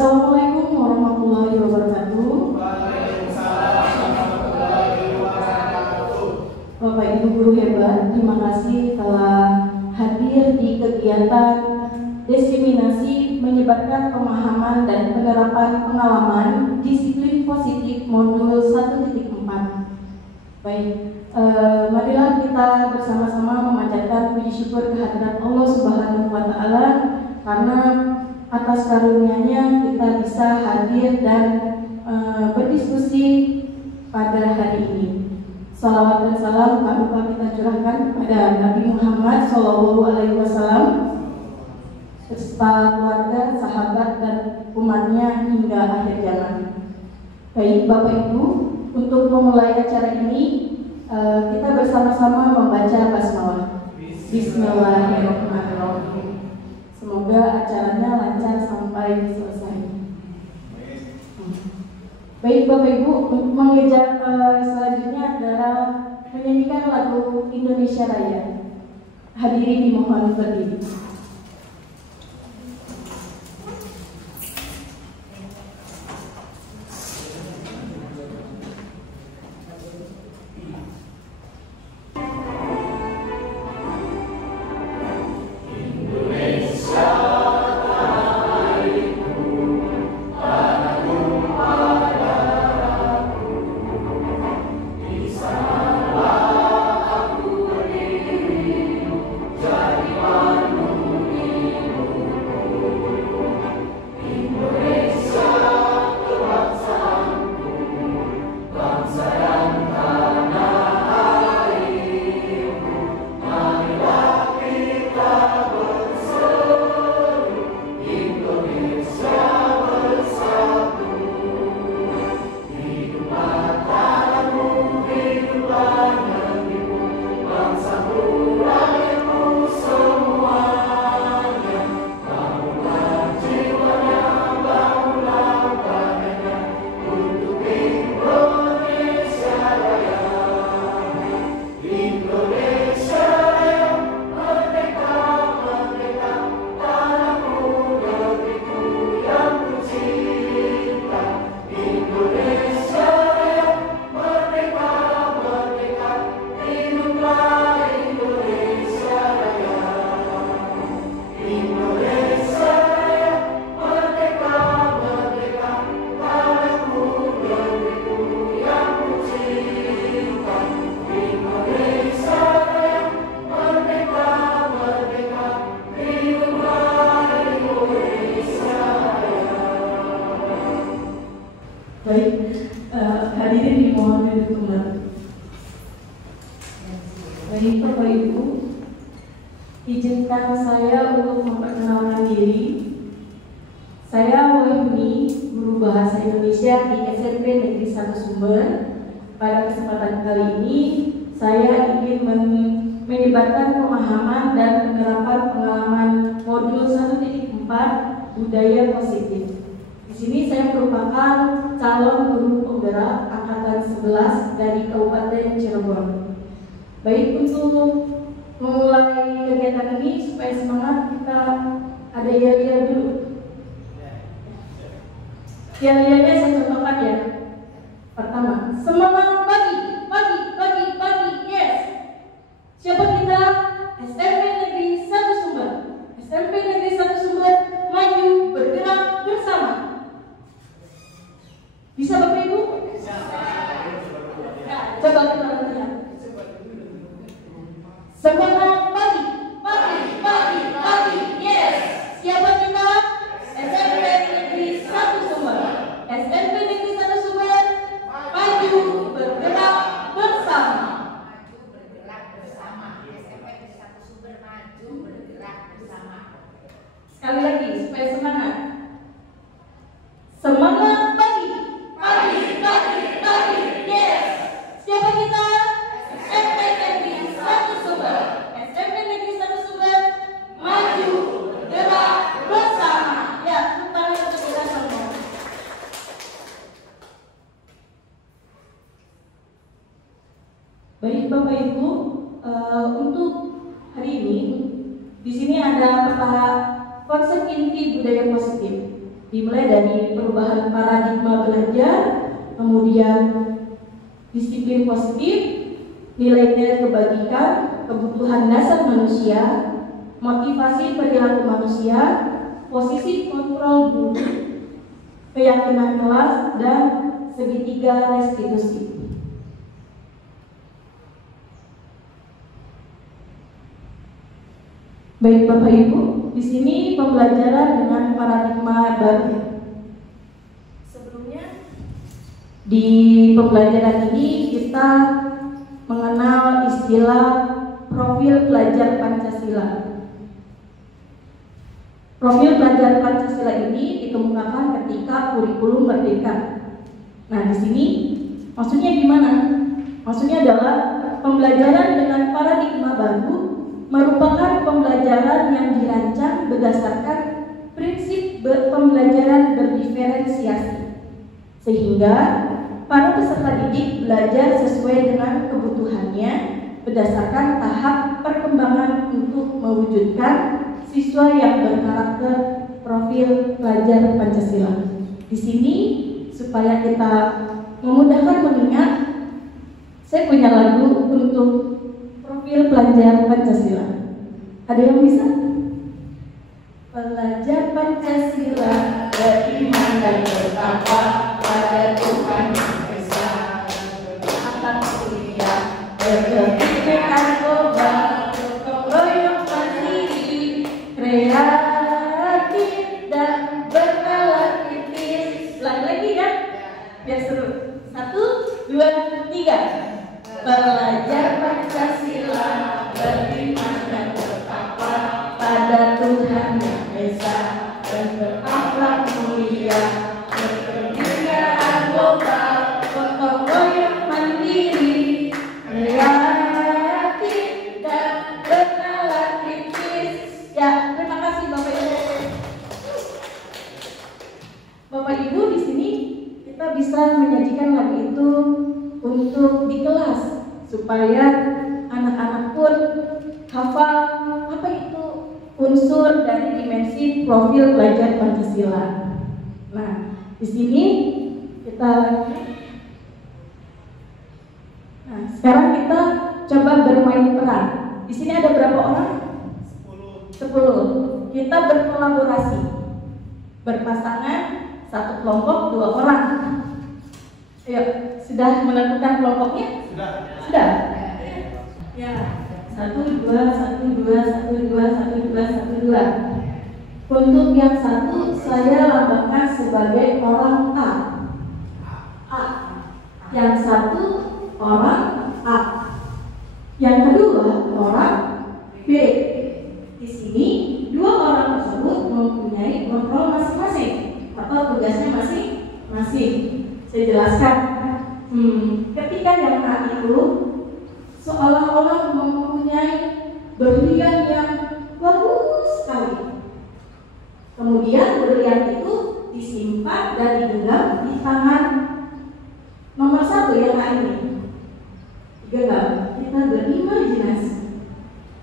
Assalamualaikum warahmatullahi wabarakatuh. Waalaikumsalam warahmatullahi wabarakatuh. Bapak Ibu guru hebat, terima kasih telah hadir di kegiatan diseminasi menyebarkan pemahaman dan penerapan pengalaman disiplin positif modul 1.4. Baik, marilah kita bersama-sama memanjatkan puji syukur kehadirat Allah Subhanahu wa Ta'ala karena atas karunia-Nya kita bisa hadir dan berdiskusi pada hari ini. Salawat dan salam tak lupa kita curahkan kepada Nabi Muhammad SAW beserta keluarga, sahabat dan umatnya hingga akhir zaman. Baik Bapak Ibu, untuk memulai acara ini kita bersama-sama membaca basmalah. Bismillahirrahmanirrahim. Semoga acaranya lancar sampai selesai. Baik Bapak Ibu, untuk mengejar selanjutnya adalah menyanyikan lagu Indonesia Raya. Hadirin dimohon berdiri. Hadirin dimohon duduk kembali. Baik Bapak Ibu, izinkan saya untuk memperkenalkan diri. Saya Wahyuni, guru bahasa Indonesia di SMP Negeri 1 Sumber. Pada kesempatan kali ini, saya ingin menyebarkan pemahaman dan penerapan pengalaman modul 1.4 budaya positif. Di sini saya merupakan calon guru penggerak angkatan 11 dari Kabupaten Cirebon. Baik, untuk memulai kegiatan ini supaya semangat, kita ada ya dulu. Ya-nya saya contohkan ya. Pertama, semangat pagi, yes. Siapa kita? SMP Negeri 1 Sumber. SMP Negeri 1 Sumber, maju bergerak bersama. Bisa Bapak Ibu? Bisa. Coba kita lihat. Semangat pagi, yes. Siapa kita? SMP Negeri 1 Sumber. SMP Negeri 1 Sumber, maju bergerak bersama. Maju bergerak bersama. SMP Negeri 1 Sumber, maju bergerak bersama. Sekali lagi supaya semangat. Semangat pagi, yes. Siapa kita? SMP Negeri 1 Sumber. SMP Negeri 1 Sumber, maju bergerak bersama. Ya, tepuk tangan untuk kita semua. Baik Bapak Ibu, untuk hari ini di sini ada konsep inti budaya positif. Dimulai dari perubahan paradigma belajar, kemudian disiplin positif, nilai-nilai kebajikan, kebutuhan dasar manusia, motivasi perilaku manusia, posisi kontrol diri, keyakinan kelas, dan segitiga restitusi. Baik Bapak Ibu, di sini pembelajaran dengan paradigma baru. Sebelumnya di pembelajaran ini kita mengenal istilah profil pelajar Pancasila. Profil pelajar Pancasila ini dikemukakan ketika kurikulum merdeka. Nah, di sini maksudnya gimana? Maksudnya adalah pembelajaran dengan paradigma baru merupakan pembelajaran yang dirancang berdasarkan prinsip pembelajaran berdiferensiasi, sehingga para peserta didik belajar sesuai dengan kebutuhannya berdasarkan tahap perkembangan untuk mewujudkan siswa yang berkarakter profil pelajar Pancasila. Di sini supaya kita memudahkan mengingat, saya punya lagu untuk profil pelajar Pancasila. Ada yang bisa? Pelajar Pancasila beriman dan bertakwa pada Tuhan Yang Esa, akan mulia berkebinekaan global, gotong royong mandiri, kreatif dan bernalar kritis. Lagi ya, biar seru. 1, 2, 3. Pelajar Pancasila beriman dan bertakwa pada Tuhan Yang Esa, dan berakhlak mulia, berkebinekaan global, gotong royong mandiri, kreatif dan bernalar kritis. Ya, terima kasih Bapak Ibu. Bapak Ibu, di sini kita bisa menyajikan lagu itu untuk di kelas supaya anak-anak pun hafal apa itu unsur dari dimensi profil pelajar Pancasila. Nah, di sini kita sekarang kita coba bermain peran. Di sini ada berapa orang? 10. Kita berkolaborasi, berpasangan, satu kelompok 2 orang. Ayo, sudah menentukan kelompoknya? Sudah. Ya. 1, 2, 1, 2, 1, 2, 1, 2, 1, 2. Untuk yang satu saya lambangkan sebagai orang A. A. Yang satu orang A. Yang kedua orang B. Di sini 2 orang tersebut mempunyai kontrol masing-masing atau tugasnya masing-masing. Saya jelaskan. Ketika yang A itu seolah-olah mempunyai berlian yang bagus sekali. Kemudian berlian itu disimpan dan digenggam di tangan nomor 1 yang A ini. Digenggam. Kita berimajinasi.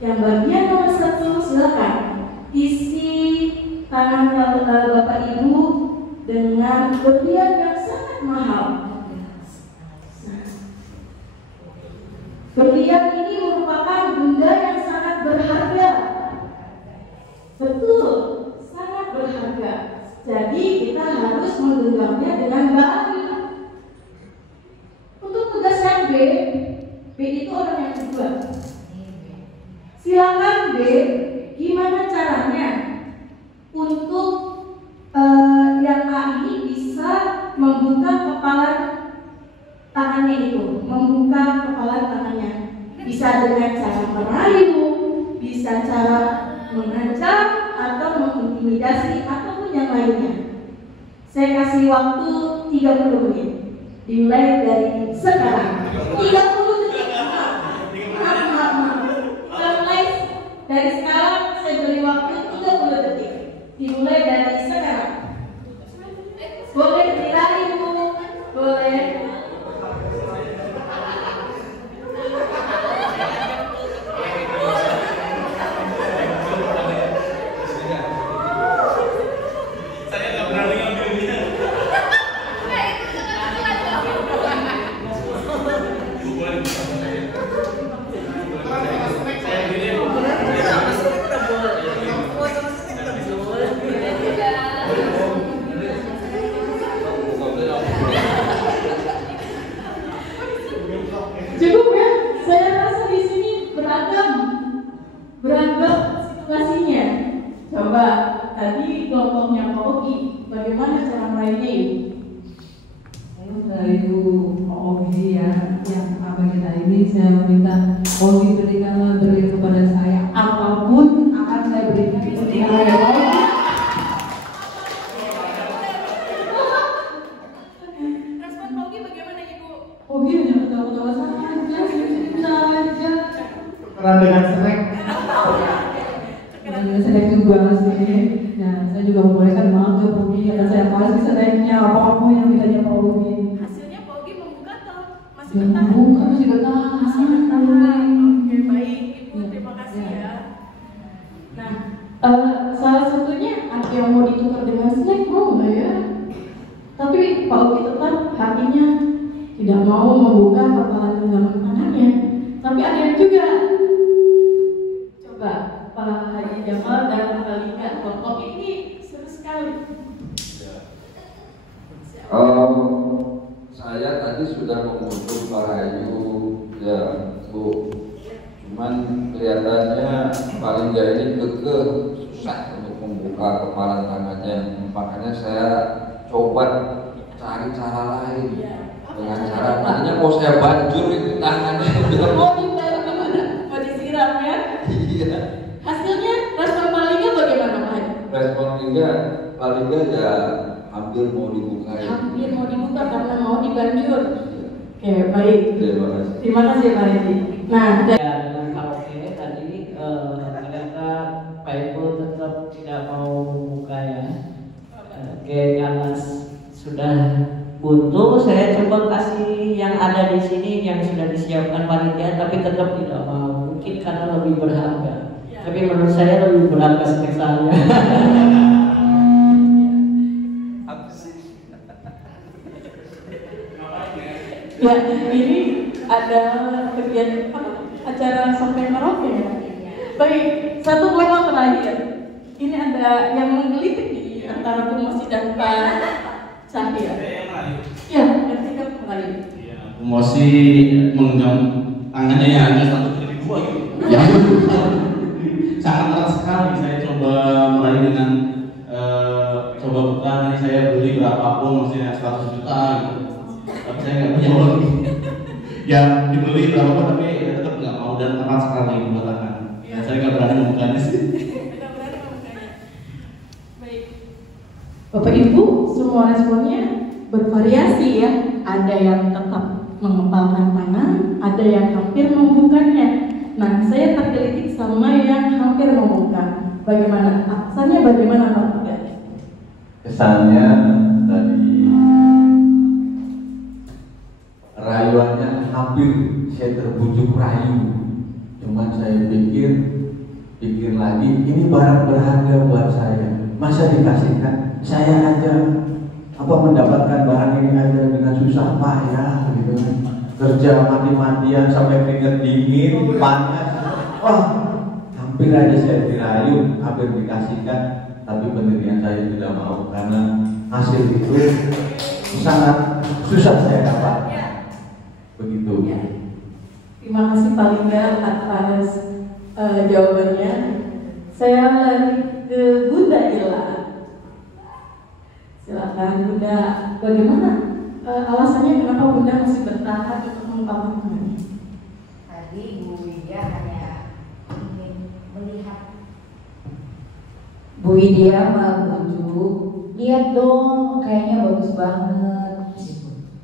Yang bagian nomor 1 silakan isi tangan Bapak Ibu dengan berlian yang sangat mahal. Berlian ini merupakan benda yang sangat berharga. Betul, sangat berharga. Jadi kita harus menggenggamnya dengan baik. Untuk tugas yang B itu orang yang kedua. Silakan B, gimana caranya untuk yang A ini bisa membuka kepala tangannya itu, membuka kepala tangannya. Bisa dengan cara merayu, bisa cara mengancam atau mengintimidasi ataupun yang lainnya. Saya kasih waktu 30 menit. Dimulai dari sekarang. 30 detik. Mulai dari sekarang saya beri waktu 30 detik. Dimulai dari sekarang. Boleh dirayu, boleh. Saya nggak berani Coba tadi kelompoknya Pak Ogi, bagaimana cara meraihnya Ibu? Saya merayu Pak Ogi ya, yang pagi hari ini saya meminta Ogi berikanlah beri kepada saya apapun akan saya berikan kepada Ogi. Respon Pak Ogi bagaimana Ibu? Ogi hanya ketawa-ketawa saja, senyum saja. Keran dengan snack. Dan snack juga sih. Nah, saya juga membolehkan maaf ke Ogi, karena saya kasih snacknya apapun yang ditanya Pak Ogi. Hasilnya Pak Ogi membuka atau masih Yang bertahan? buka masih bertahan. Masih bertahan. Oke, baik Ibu, terima kasih ya. Nah, salah satunya ada yang mau ditukar dengan snack, mau nggak ya? Tapi Pak Ogi tetap hatinya tidak mau membuka kepala genggaman tangannya. Tapi ada yang juga. Coba Pak Haji Jamal dan Pak Lika, kelompok ini seru sekali. Saya tadi sudah mengutuk Pak Rayu, ya Bu. Cuman kelihatannya paling nggak ini kekeh, susah untuk membuka kepala tangannya. Makanya saya coba cari cara lain. Dengan cara tadinya mau saya banjur itu tangannya udah Mau dibantu, mau disiram ya? iya. Hasilnya respon palingnya bagaimana Pak Haji? Respon Liga paling nggak ya hampir mau dibuka ya. Hampir mau dibuka karena mau dibanjur. Oke, baik. Terima kasih. Terima kasih Pak Haji. Nah, Ya, dengan karaoke tadi ternyata Pak Ibu tetap tidak mau membuka ya. Oke, karena sudah buntu, saya coba kasih yang ada di sini yang sudah disiapkan panitia, tapi tetap tidak mau. Mungkin karena lebih berharga. Tapi menurut saya lebih berharga snack saya. ya ini ada kegiatan apa? Acara sampai karaoke ya. Baik, satu kelompok terakhir. Ini ada yang menggelitik di antara Bu Mosi dan Pak Cahya. Ya, ketika kembali. Bu Mosi menggenggam tangannya yang hanya 1/2 gitu. Ya, sangat erat sekali. Saya coba meraih dengan coba buka ini saya beli berapapun, maksudnya 100 juta gitu. Tapi saya nggak punya uang. Ya dibeli berapapun tapi ya tetap nggak mau dan erat sekali buat tangan. Ya, saya nggak berani membukanya sih. Tidak berani membukanya. Baik. Bapak Ibu, semua responnya bervariasi ya. Ada yang tetap mengepalkan tangan, ada yang hampir membukanya. Nah, saya tergelitik sama yang hampir membuka. Bagaimana? Kesannya bagaimana Pak? Kesannya tadi rayuannya hampir saya terbujuk rayu, cuman saya pikir lagi ini barang berharga buat saya, masa dikasihkan saya aja mendapatkan barang ini aja dengan susah payah gitu, kerja mati-matian sampai keringet dingin panas, hampir aja saya dirayu, hampir dikasihkan. Tapi pendirian saya tidak mau karena hasil itu sangat susah saya dapat. Begitu. Ya. Terima kasih Pak Lingga atas jawabannya. Saya lari ke Bunda Ila. Silakan Bunda, bagaimana alasannya kenapa Bunda masih bertahan untuk mengungkapkan tangannya? Tadi Bu Widya hanya ingin melihat. Bu Widya membujuk, lihat dong, kayaknya bagus banget.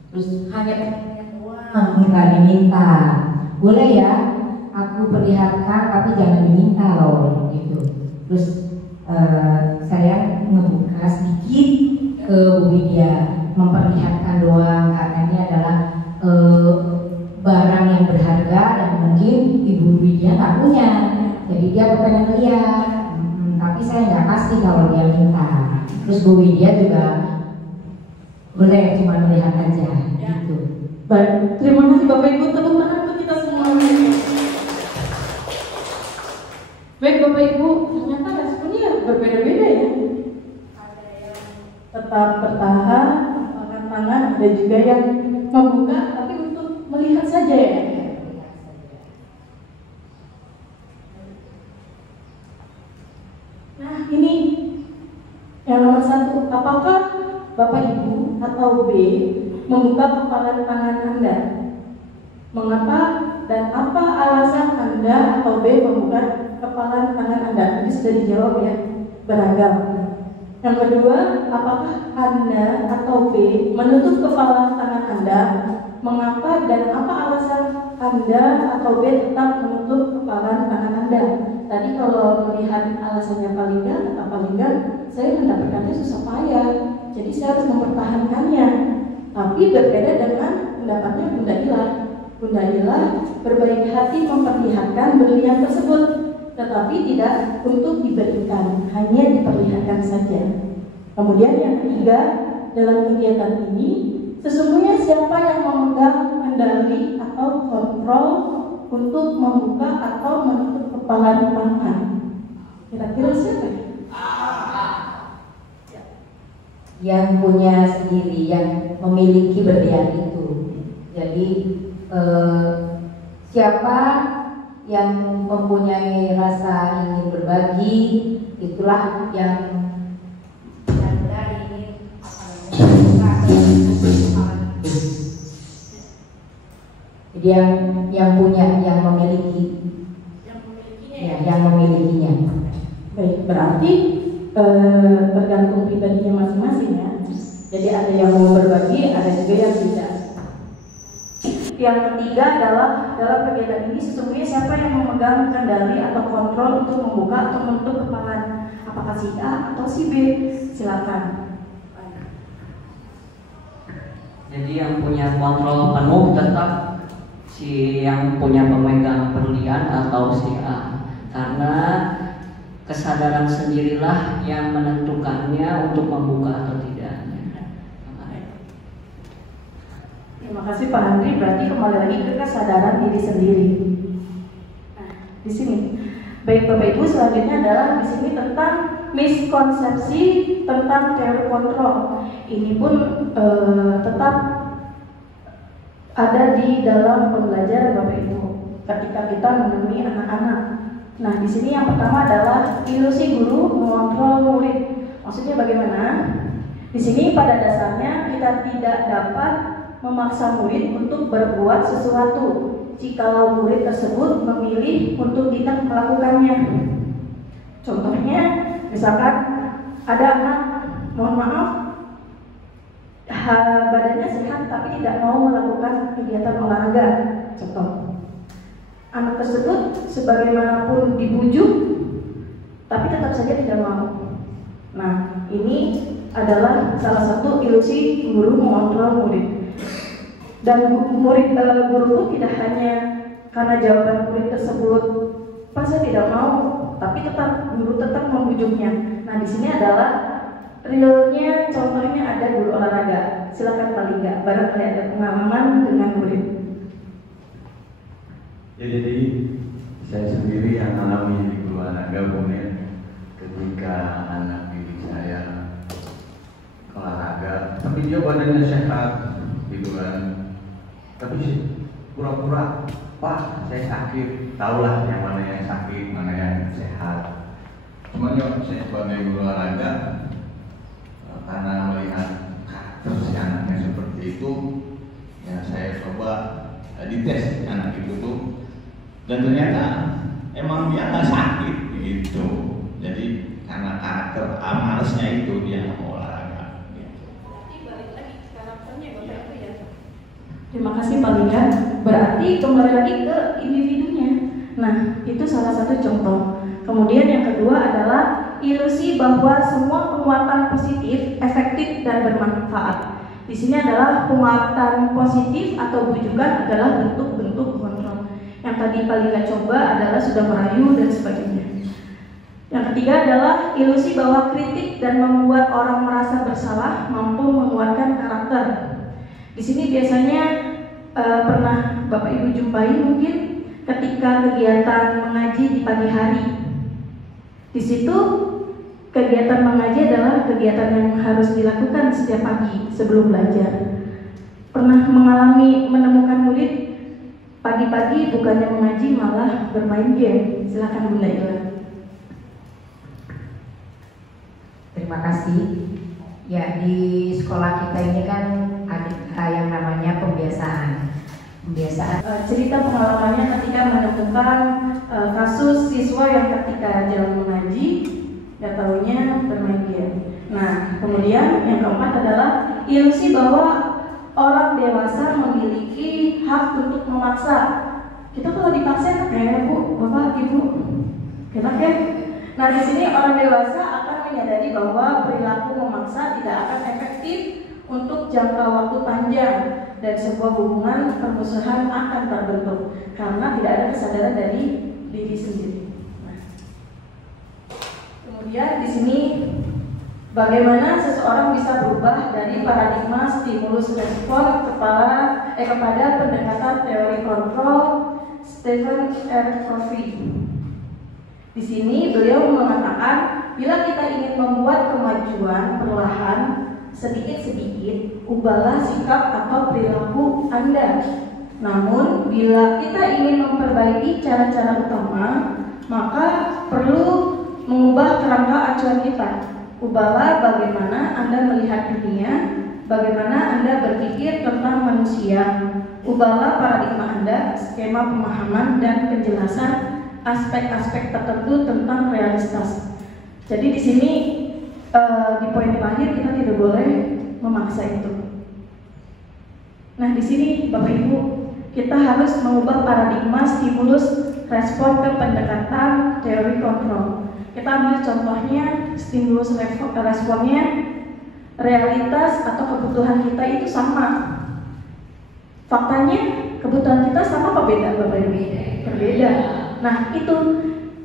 Terus hanya pengen doang, nggak diminta. Boleh ya, aku perlihatkan, tapi jangan diminta loh, gitu. Terus saya ngebuka sedikit ke Bu Widya, memperlihatkan doang karena ini adalah barang yang berharga dan mungkin Ibu Widya nggak punya, jadi dia pengen lihat. Tapi saya nggak kasih kalau dia minta. Terus Bu Widya juga boleh cuma melihat aja, gitu. Baik, terima kasih Bapak Ibu, tepuk tangan untuk kita semua. Baik Bapak Ibu, ternyata responnya berbeda-beda ya. Ada yang tetap bertahan, mengangkat tangan, ada juga yang membuka, tapi untuk melihat saja ya. Nah, ini yang nomor 1, apakah Bapak Ibu atau B membuka kepalan tangan Anda? Mengapa dan apa alasan Anda atau B membuka kepalan tangan Anda? Ini sudah dijawab ya, beragam. Yang kedua, apakah Anda atau B menutup kepalan tangan Anda? Mengapa dan apa alasan Anda atau B tetap menutup kepalan tangan Anda? Tadi kalau melihat alasannya paling enggak, saya mendapatkannya susah payah. Jadi saya harus mempertahankannya. Tapi berbeda dengan pendapatnya Bunda Ila. Bunda Ila berbaik hati memperlihatkan berlian tersebut, tetapi tidak untuk diberikan, hanya diperlihatkan saja. Kemudian yang ketiga, dalam kegiatan ini sesungguhnya siapa yang memegang kendali atau kontrol untuk membuka atau menutup kepalan tangan? Kira-kira siapa ya? Yang punya sendiri, yang memiliki berlian itu. Jadi siapa yang mempunyai rasa ingin berbagi, itulah yang benar-benar ingin jadi yang punya, yang memiliki, yang memilikinya. Baik, berarti tergantung pribadinya masing-masing ya. Jadi ada yang mau berbagi, ada juga yang tidak. Yang ketiga adalah dalam kegiatan ini sesungguhnya siapa yang memegang kendali atau kontrol untuk membuka atau menutup kepalan? Apakah si A atau si B? Silakan. Jadi yang punya kontrol penuh tetap si yang punya pemegang berlian atau si A, karena kesadaran sendirilah yang menentukannya untuk membuka atau tidaknya. Terima kasih Pak Andri. Berarti kembali lagi ke kesadaran diri sendiri. Nah, di sini, baik Bapak Ibu, selanjutnya adalah di sini tentang miskonsepsi tentang teori kontrol. Ini pun tetap ada di dalam pembelajaran Bapak Ibu ketika kita menemui anak-anak. Nah, di sini yang pertama adalah ilusi guru mengontrol murid. Maksudnya bagaimana? Di sini pada dasarnya kita tidak dapat memaksa murid untuk berbuat sesuatu jikalau murid tersebut memilih untuk tidak melakukannya. Contohnya, misalkan ada anak, mohon maaf, badannya sehat tapi tidak mau melakukan kegiatan olahraga. Contoh, anak tersebut sebagaimanapun dibujuk, tapi tetap saja tidak mau. Nah, ini adalah salah satu ilusi guru mengontrol murid. Dan guru pun tidak hanya karena jawaban murid tersebut, Pak saya tidak mau, tapi guru tetap membujuknya. Nah, di sini adalah realnya, contohnya ada guru olahraga. Silakan Pak Lingga, barangkali ada pengalaman dengan murid. Ya, jadi saya sendiri yang alami di guru olahraga, ketika anak didik saya olahraga, tapi dia badannya sehat, gitu kan. Tapi pura-pura, Pak saya sakit, tahulah yang mana yang sakit, mana yang sehat. Cuman ya saya sebagai guru olahraga, karena melihat karakter si anaknya seperti itu, ya saya coba dites anak itu tuh, dan ternyata emang dia nggak sakit gitu. Jadi karena karakter malesnya itu dia nggak mau olahraga. Gitu. Berarti balik lagi ke karakternya Bapak Ibu ya. Terima kasih Pak Lingga. Berarti kembali lagi ke individunya. Nah, itu salah satu contoh. Kemudian yang kedua adalah ilusi bahwa semua penguatan positif, efektif dan bermanfaat. Di sini adalah penguatan positif atau bujukan adalah bentuk-bentuk kontrol. Yang tadi Pak Lingga coba adalah sudah merayu dan sebagainya. Yang ketiga adalah ilusi bahwa kritik dan membuat orang merasa bersalah mampu menguatkan karakter. Di sini biasanya pernah Bapak Ibu jumpai mungkin ketika kegiatan mengaji di pagi hari. Di situ kegiatan mengaji adalah kegiatan yang harus dilakukan setiap pagi sebelum belajar. Pernah menemukan murid pagi-pagi bukannya mengaji malah bermain game. Silakan Bunda Ila. Terima kasih. Ya, di sekolah kita ini kan ada yang namanya pembiasaan. Cerita pengalamannya ketika menemukan kasus siswa yang ketika jalan mengaji gak taunya bermain game. Nah, kemudian yang keempat adalah ilusi bahwa orang dewasa memiliki hak untuk memaksa. Kita kalau dipaksa enak ya, Bu, Bapak, Ibu, enak ya. Nah, di sini orang dewasa akan menyadari bahwa perilaku memaksa tidak akan efektif untuk jangka waktu panjang dan sebuah hubungan permusuhan akan terbentuk karena tidak ada kesadaran dari diri sendiri. Nah, kemudian di sini bagaimana seseorang bisa berubah dari paradigma stimulus respon kepada pendekatan teori kontrol Stephen R. Covey. Di sini beliau mengatakan bila kita ingin membuat kemajuan perlahan sedikit-sedikit, ubahlah sikap atau perilaku Anda. Namun bila kita ingin memperbaiki cara-cara utama, maka perlu mengubah kerangka acuan kita. Ubahlah bagaimana Anda melihat dunia, bagaimana Anda berpikir tentang manusia. Ubahlah paradigma Anda, skema pemahaman dan penjelasan aspek-aspek tertentu tentang realitas. Jadi di sini di poin terakhir kita tidak boleh memaksa itu. Nah, di sini Bapak Ibu, kita harus mengubah paradigma stimulus respon ke pendekatan teori kontrol. Kita ambil contohnya stimulus responnya, realitas atau kebutuhan kita itu sama. Faktanya kebutuhan kita sama apa beda, Bapak Ibu? Berbeda. Nah,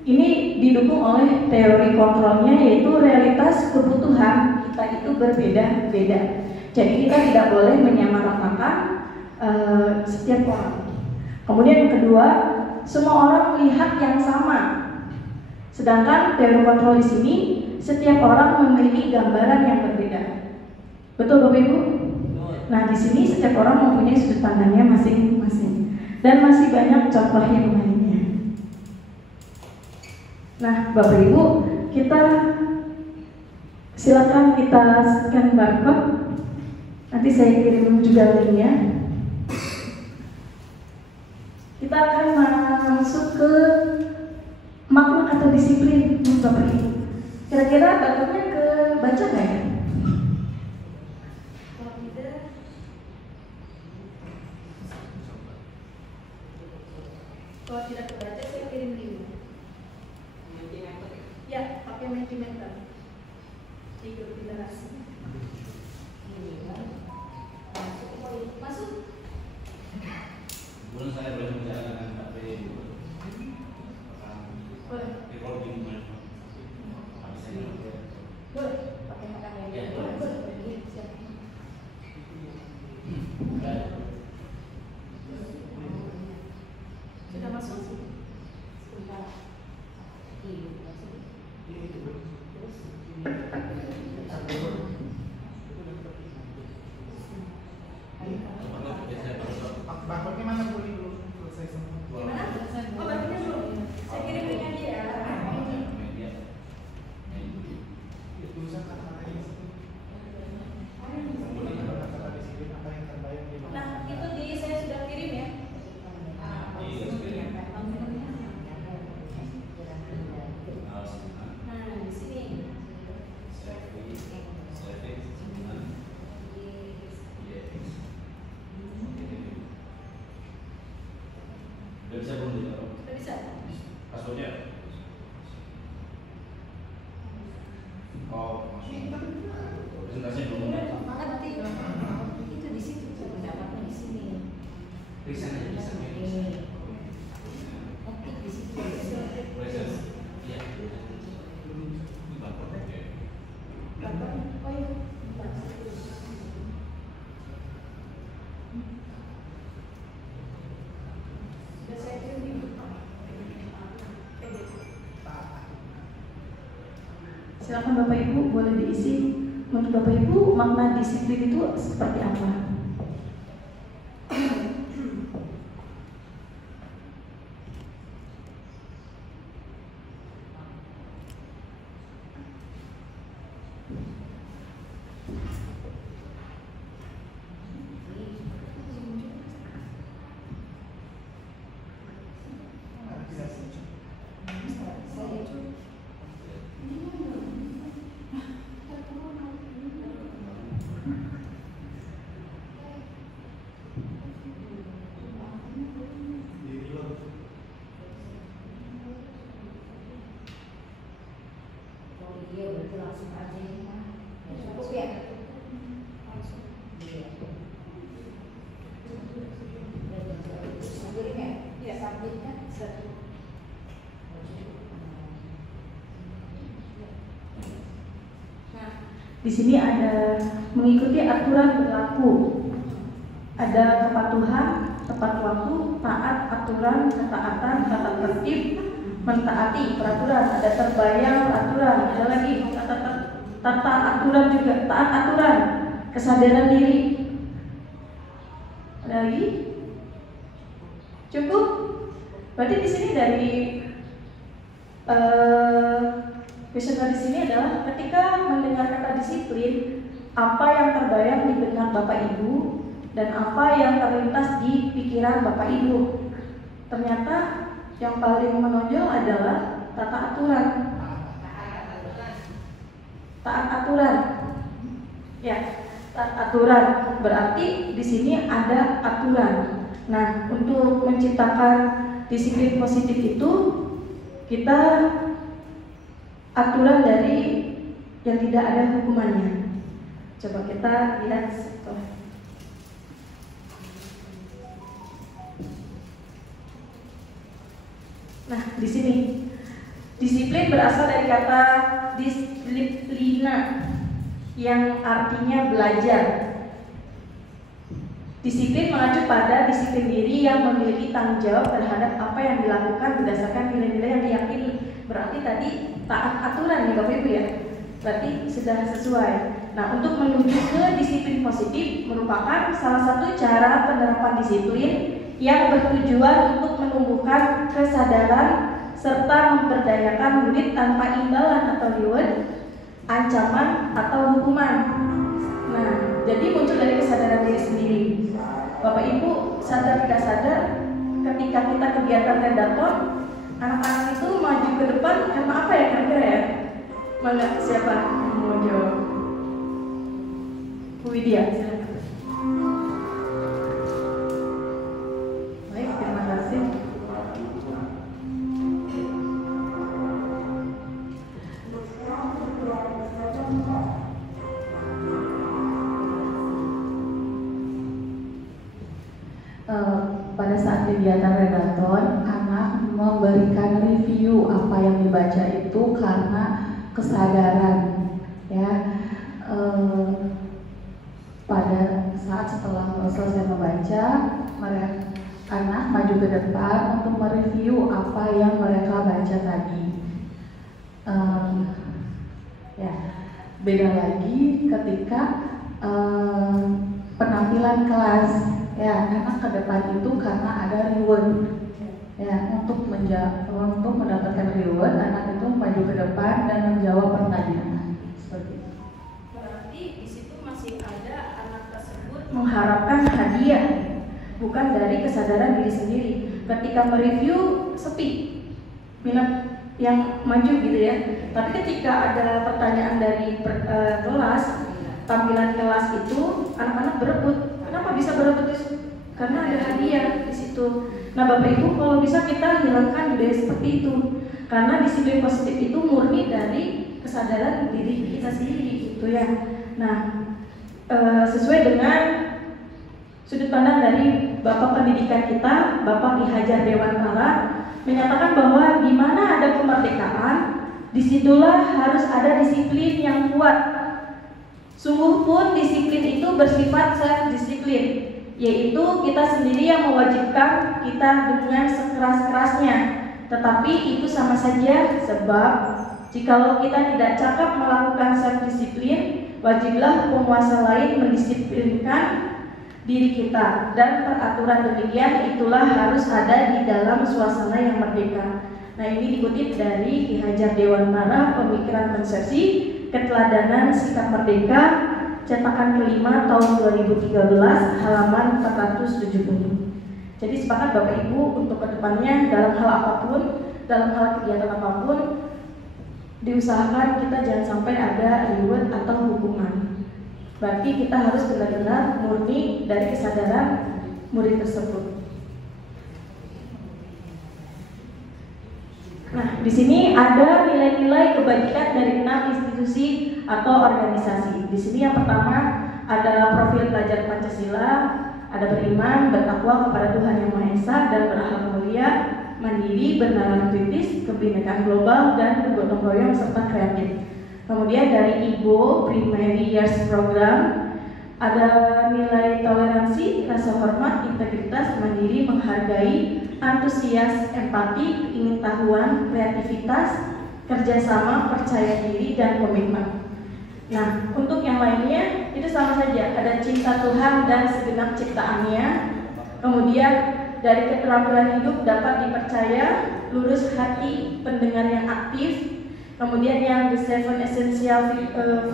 ini didukung oleh teori kontrolnya, yaitu realitas kebutuhan kita itu berbeda-beda. Jadi kita tidak boleh menyamaratakan setiap orang. Kemudian yang kedua, semua orang melihat yang sama. Sedangkan teori kontrol di sini, setiap orang memiliki gambaran yang berbeda. Betul, Bapak Ibu? Nah, di sini setiap orang mempunyai sudut pandangnya masing-masing. Dan masih banyak contoh yang lainnya. Nah, Bapak Ibu, silakan kita scan barcode. Nanti saya kirim juga linknya. Kita akan masuk ke makna atau disiplin, Bapak Ibu. Kira-kira barcode-nya kebaca nggak ya? Kalau tidak kebaca, saya kirim link. Ya, pakai Mentimeter. Ikut generasi. Masuk. Boleh saya berbicara dengan Pak P. Boleh. Recording. Boleh. Pakai makan ya. Boleh. Siap. Sudah masuk? Sebentar. Barcode-nya mana boleh dulu selesai semua? Gimana? Oh, barcode-nya belum. Saya kirim link aja ya. Tulisan kata-kata di situ. Kata-kata di sini apa yang terbaik di mana? Nah, itu saya sudah kirim ya. Nah, di sini. Udah bisa belum? Sudah bisa. Passwordnya? Oh, presentasinya belum. Nanti itu di situ pendapatnya di sini. Present aja bisa. Ketik di situ. Present. Iya. Oh iya. Sudah saya kirim di silakan Bapak Ibu boleh diisi. Menurut Bapak Ibu makna disiplin itu seperti apa? Iya, berarti langsung aja ya. Cukup ya? Langsung. Iya. Submitnya? Iya, submitnya. Nah, di sini ada mengikuti aturan berlaku. Ada kepatuhan, tepat waktu, taat aturan, ketaatan, tata tertib, mentaati peraturan, ada terbayang peraturan, ada lagi tata aturan juga, taat aturan, kesadaran diri. Ada lagi? Cukup? Berarti di sini dari visioner di sini adalah ketika mendengar kata disiplin, apa yang terbayang di benak Bapak Ibu dan apa yang terlintas di pikiran Bapak Ibu. Ternyata yang paling menonjol adalah tata aturan. Taat aturan. Ya, taat aturan berarti di sini ada aturan. Nah, untuk menciptakan disiplin positif itu kita aturan dari yang tidak ada hukumannya. Coba kita lihat setelah. Nah, di sini disiplin berasal dari kata disiplina yang artinya belajar. Disiplin mengacu pada disiplin diri yang memiliki tanggung jawab terhadap apa yang dilakukan berdasarkan nilai-nilai yang diyakini. Berarti tadi taat aturan nih Bapak Ibu ya. Berarti sudah sesuai. Nah, untuk menuju ke disiplin positif merupakan salah satu cara penerapan disiplin yang bertujuan untuk menumbuhkan kesadaran serta memberdayakan murid tanpa imbalan atau reward, ancaman atau hukuman. Nah, jadi muncul dari kesadaran diri sendiri. Bapak Ibu sadar tidak sadar ketika kita kegiatan redaton, anak-anak itu maju ke depan karena apa ya kira-kira ya? Mana siapa yang mau jawab? Bu Widya, silakan. Baik, terima kasih. Pada saat kegiatan redaton, anak memberikan review apa yang dibaca itu karena kesadaran, ya. Pada saat setelah selesai membaca, anak maju ke depan untuk mereview apa yang mereka baca tadi. Ya, beda lagi ketika penampilan kelas. Ya, anak ke depan itu karena ada reward. Ya, untuk mendapatkan reward, anak itu maju ke depan dan menjawab pertanyaan. Seperti itu. Berarti di situ masih ada anak tersebut mengharapkan hadiah, bukan dari kesadaran diri sendiri. Ketika mereview sepi, minat yang maju gitu ya. Tapi ketika ada pertanyaan dari kelas, tampilan kelas itu anak-anak berebut. Kenapa bisa berebut itu? Karena ada hadiah di situ. Nah, Bapak Ibu, kalau bisa kita hilangkan budaya seperti itu. Karena disiplin positif itu murni dari kesadaran diri kita sendiri, gitu ya. Nah, sesuai dengan sudut pandang dari Bapak Pendidikan kita, Bapak Ki Hajar Dewantara, menyatakan bahwa di mana ada kemerdekaan, disitulah harus ada disiplin yang kuat. Sungguh pun disiplin itu bersifat self-disiplin, yaitu kita sendiri yang mewajibkan kita dengan sekeras-kerasnya. Tetapi itu sama saja, sebab jikalau kita tidak cakap melakukan self-disiplin, wajiblah penguasa lain mendisiplinkan diri kita. Dan peraturan demikian itulah harus ada di dalam suasana yang merdeka. Nah, ini dikutip dari Ki Hajar Dewantara, Pemikiran Konsepsi Keteladanan Sikap Merdeka, cetakan kelima tahun 2013, halaman 470. Jadi sepakat Bapak Ibu untuk kedepannya dalam hal apapun, dalam hal kegiatan apapun, diusahakan kita jangan sampai ada reward atau hukuman. Berarti kita harus benar-benar murni dari kesadaran murid tersebut. Nah, di sini ada nilai-nilai kebajikan dari 6 institusi atau organisasi. Di sini yang pertama ada profil pelajar Pancasila, ada beriman, bertakwa kepada Tuhan Yang Maha Esa dan berakhlak mulia, mandiri, bernalar kritis, kebinekaan global, dan bergotong royong serta kreatif. Kemudian dari IBO Primary Years Program ada nilai toleransi, rasa hormat, integritas, mandiri, menghargai, antusias, empati, keingintahuan, kreativitas, kerjasama, percaya diri, dan komitmen. Nah, untuk yang lainnya itu sama saja, ada cinta Tuhan dan segenap ciptaannya. Kemudian dari keterampilan hidup dapat dipercaya, lurus hati, pendengar yang aktif. Kemudian yang the 7 essential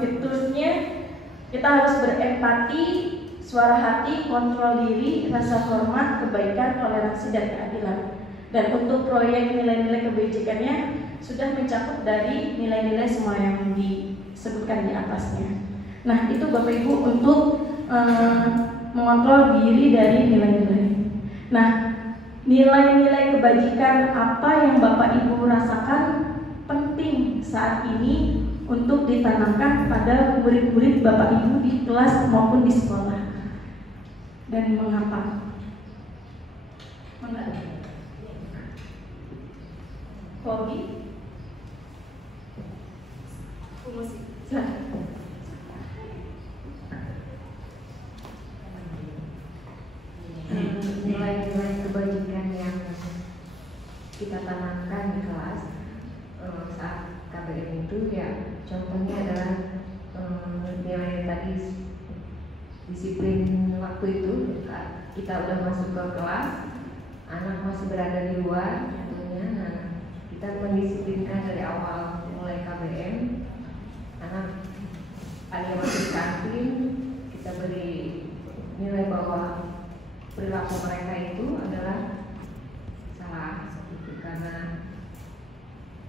virtues-nya, kita harus berempati, suara hati, kontrol diri, rasa hormat, kebaikan, toleransi, dan keadilan. Dan untuk proyek nilai-nilai kebajikannya sudah mencakup dari nilai-nilai semua yang disebutkan di atasnya. Nah, itu Bapak Ibu untuk mengontrol diri dari nilai-nilai. Nah, nilai-nilai kebajikan apa yang Bapak Ibu rasakan penting saat ini untuk ditanamkan pada murid-murid Bapak Ibu di kelas maupun di sekolah, dan mengapa? Hobi? Nilai-nilai kebajikan yang kita tanamkan di kelas saat KBM itu ya, contohnya adalah nilai tadi, disiplin waktu itu. Kita udah masuk ke kelas, anak masih berada di luar tentunya. Nah, kita mendisiplinkan dari awal mulai KBM, anak ada yang masih di kantin, kita beri nilai bahwa perilaku mereka itu adalah salah gitu, karena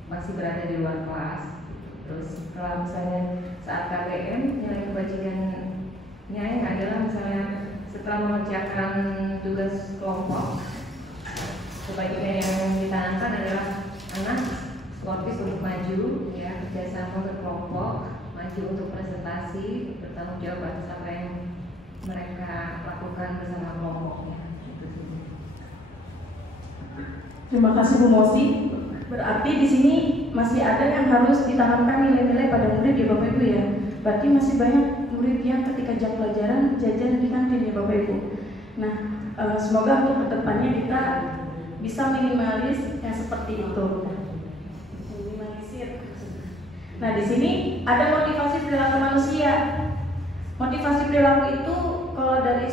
masih berada di luar kelas. Terus kalau misalnya saat KBM, nilai kebajikannya adalah misalnya setelah mengerjakan tugas kelompok, kebajikan yang ditanamkan adalah anak sportif untuk maju, ya, kerjasama berkelompok, maju untuk presentasi, bertanggung jawab atas apa yang mereka lakukan bersama kelompoknya. Terima kasih Bu Mosi. Berarti di sini masih ada yang harus ditanamkan nilai-nilai pada murid ya Bapak Ibu ya. Berarti masih banyak murid yang ketika jam pelajaran jajan di kantin ya Bapak Ibu. Nah, semoga untuk kedepannya kita bisa minimalis yang seperti itu. Minimalisir. Nah, di sini ada motivasi perilaku manusia. Motivasi perilaku itu kalau dari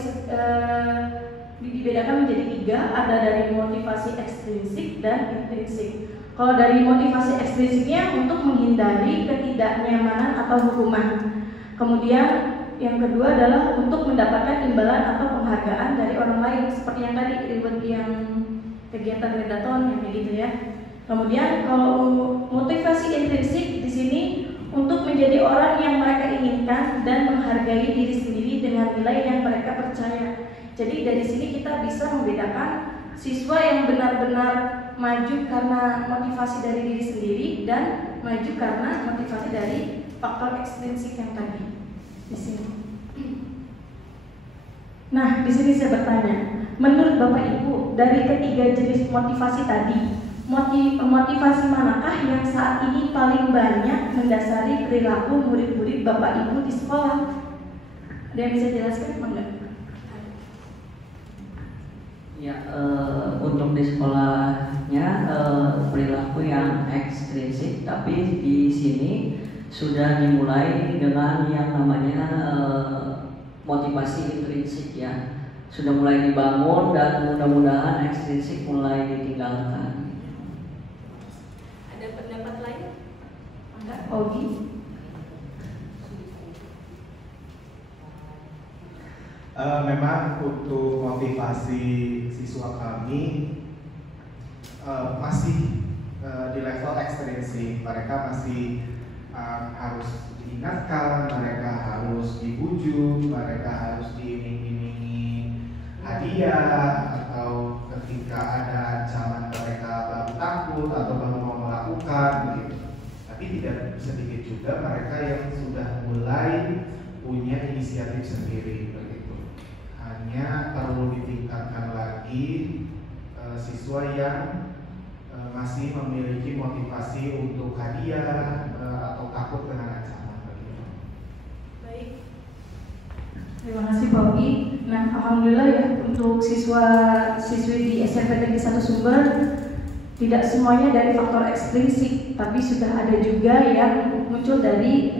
dibedakan menjadi 3, ada dari motivasi ekstrinsik dan intrinsik. Kalau dari motivasi ekstrinsiknya untuk menghindari ketidaknyamanan atau hukuman. Kemudian yang kedua adalah untuk mendapatkan imbalan atau penghargaan dari orang lain, seperti yang tadi reward yang kegiatan redaton yang kayak gitu ya. Kemudian kalau motivasi intrinsik di sini untuk menjadi orang yang mereka inginkan dan menghargai diri sendiri dengan nilai yang mereka percaya. Jadi dari sini kita bisa membedakan siswa yang benar-benar maju karena motivasi dari diri sendiri dan maju karena motivasi dari faktor ekstrinsik yang tadi di sini. Nah, di sini saya bertanya, menurut Bapak Ibu dari ketiga jenis motivasi tadi, motivasi manakah yang saat ini paling banyak mendasari perilaku murid-murid Bapak Ibu di sekolah? Ada yang bisa jelaskan enggak? Ya, untuk di sekolahnya perilaku yang ekstrinsik, tapi di sini sudah dimulai dengan yang namanya motivasi intrinsik ya. Sudah mulai dibangun dan mudah-mudahan ekstrinsik mulai ditinggalkan. Ada pendapat lain? Enggak, Ogi? Memang untuk motivasi siswa kami masih di level ekstrinsik. Mereka masih harus diingatkan, mereka harus dibujuk, mereka harus diiming-imingi hadiah, atau ketika ada ancaman mereka baru takut atau baru mau melakukan begitu. Tapi tidak sedikit juga mereka yang sudah mulai punya inisiatif sendiri begitu. Hanya perlu ditingkatkan lagi siswa yang masih memiliki motivasi untuk hadiah atau takut dengan ancaman begitu. Baik. Terima kasih Pak Ugi. Nah, alhamdulillah ya untuk siswi di SMP Negeri 1 Sumber tidak semuanya dari faktor ekstrinsik, tapi sudah ada juga yang muncul dari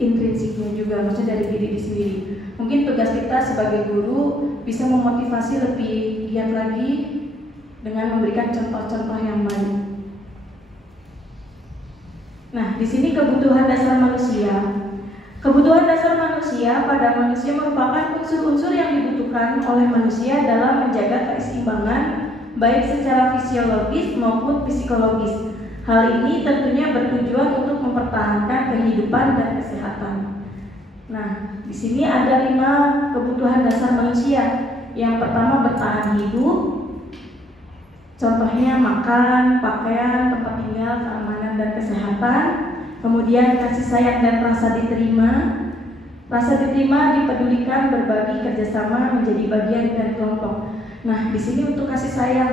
intrinsiknya juga, maksudnya dari diri sendiri. Mungkin tugas kita sebagai guru bisa memotivasi lebih giat lagi dengan memberikan contoh-contoh yang baik. Nah, di sini kebutuhan dasar manusia. Kebutuhan dasar manusia pada manusia merupakan unsur-unsur yang dibutuhkan oleh manusia dalam menjaga keseimbangan baik secara fisiologis maupun psikologis. Hal ini tentunya bertujuan untuk mempertahankan kehidupan dan kesehatan. Nah, di sini ada 5 kebutuhan dasar manusia. Yang pertama bertahan hidup. Contohnya makan, pakaian, tempat tinggal, keamanan dan kesehatan. Kemudian kasih sayang dan rasa diterima. Rasa diterima, dipedulikan, berbagi, kerjasama, menjadi bagian dari kelompok. Nah, di sini untuk kasih sayang,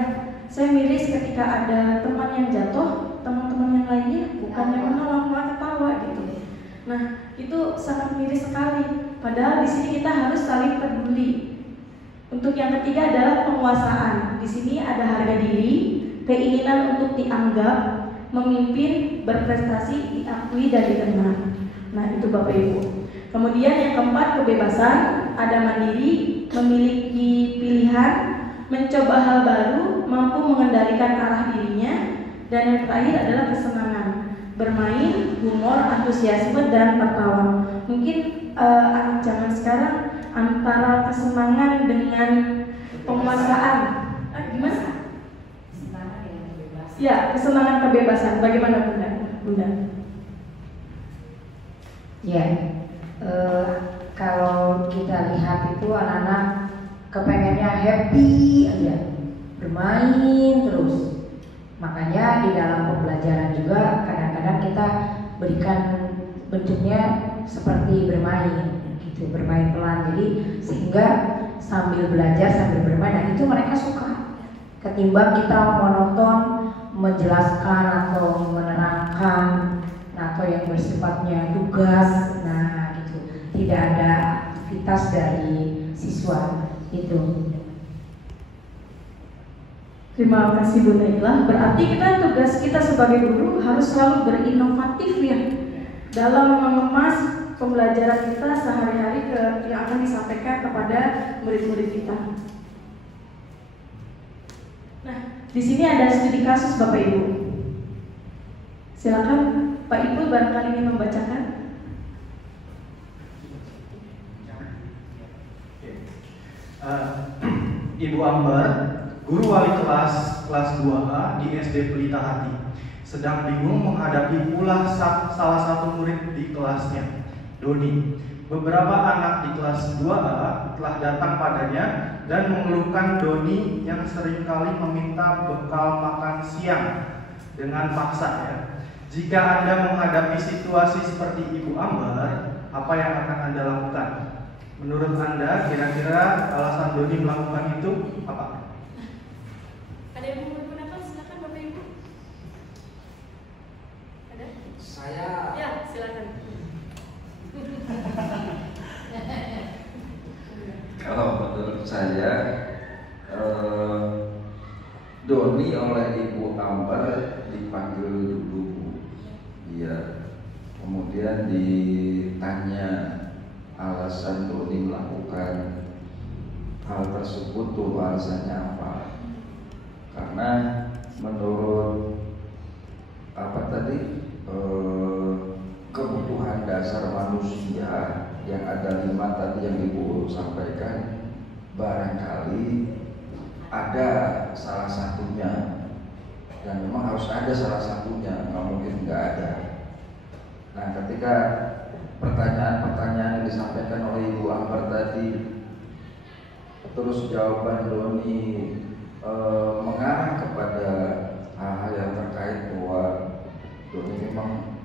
saya miris ketika ada teman yang jatuh, teman-teman yang lainnya bukannya menolong, malah ketawa gitu. Nah, itu sangat miris sekali. Padahal di sini kita harus saling peduli. Untuk yang ketiga adalah penguasaan. Di sini ada harga diri, keinginan untuk dianggap, memimpin, berprestasi, diakui dan dikenal. Nah, itu Bapak Ibu. Kemudian yang keempat kebebasan, ada mandiri, memiliki pilihan, mencoba hal baru, mampu mengendalikan arah dirinya, dan yang terakhir adalah kesenangan, bermain, humor, antusiasme dan tertawa. Mungkin anak zaman sekarang antara kesenangan dengan penguasaan, gimana? Ya, kesenangan kebebasan. Bagaimana Bunda? Ya, kalau kita lihat itu anak-anak kepengennya happy aja, bermain terus. Makanya di dalam pembelajaran juga kadang-kadang kita berikan bentuknya seperti bermain, gitu, bermain pelan. Jadi sehingga sambil belajar sambil bermain, dan itu mereka suka. Ketimbang kita monoton menjelaskan atau menerangkan, atau yang bersifatnya tugas, nah gitu, tidak ada aktivitas dari siswa itu. Terima kasih Bu Naila. Berarti tugas kita sebagai guru harus selalu berinovatif ya dalam mengemas pembelajaran kita sehari-hari yang akan disampaikan kepada murid-murid kita. Nah, di sini ada studi kasus Bapak Ibu. Silakan Pak Ibu barangkali ingin membacakan. Ibu Ambar, guru wali kelas 2A di SD Pelita Hati, sedang bingung menghadapi ulah salah satu murid di kelasnya, Doni. Beberapa anak di kelas 2A telah datang padanya dan mengeluhkan Doni yang seringkali meminta bekal makan siang dengan paksa ya. Jika Anda menghadapi situasi seperti Ibu Ambar, apa yang akan Anda lakukan? Menurut Anda, kira-kira alasan Doni melakukan itu apa? Ada yang mau berpendapat? Silakan Bapak Ibu. Ada? Saya. Ya, silakan. Kalau menurut saya, Doni oleh Ibu Ambar dipanggil dulu, ya, kemudian ditanya alasan Doni melakukan hal tersebut tuh alasannya apa? Karena menurut apa tadi kebutuhan dasar manusia yang ada 5 tadi yang Ibu sampaikan, barangkali ada salah satunya, dan memang harus ada salah satunya, nggak mungkin nggak ada. Nah, ketika pertanyaan-pertanyaan yang disampaikan oleh Ibu Ambar tadi, terus jawaban Doni mengarah kepada hal-hal yang terkait bahwa Doni memang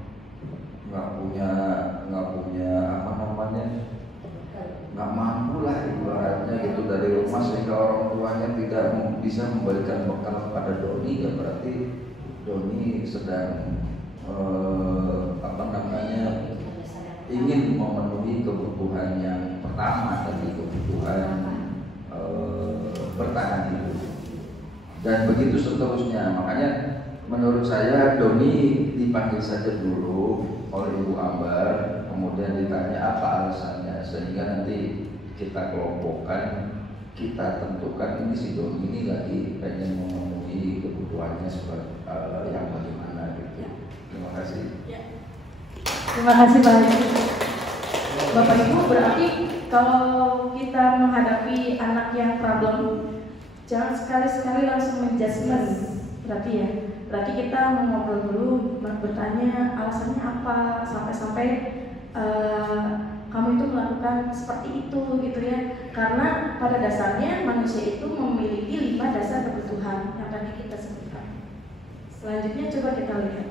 nggak punya apa namanya, nggak mampu lah ibaratnya gitu dari rumah, sehingga orang tuanya tidak bisa memberikan bekal pada Doni, ya berarti Doni sedang apa namanya, ingin memenuhi kebutuhan yang pertama tadi, kebutuhan bertahan hidup, dan begitu seterusnya. Makanya menurut saya Doni dipanggil saja dulu oleh Ibu Ambar, kemudian ditanya apa alasannya, sehingga nanti kita kelompokkan, kita tentukan ini si Doni ini lagi pengen memenuhi kebutuhannya seperti yang bagaimana gitu. Terima kasih. Terima kasih banyak. Bapak Ibu, berarti kalau kita menghadapi anak yang problem, jangan sekali-sekali langsung menjudgment, berarti ya. Berarti kita ngobrol dulu, bertanya alasannya apa, sampai-sampai kamu itu melakukan seperti itu gitu ya. Karena pada dasarnya manusia itu memiliki 5 dasar kebutuhan yang tadi kita sebutkan. Selanjutnya coba kita lihat.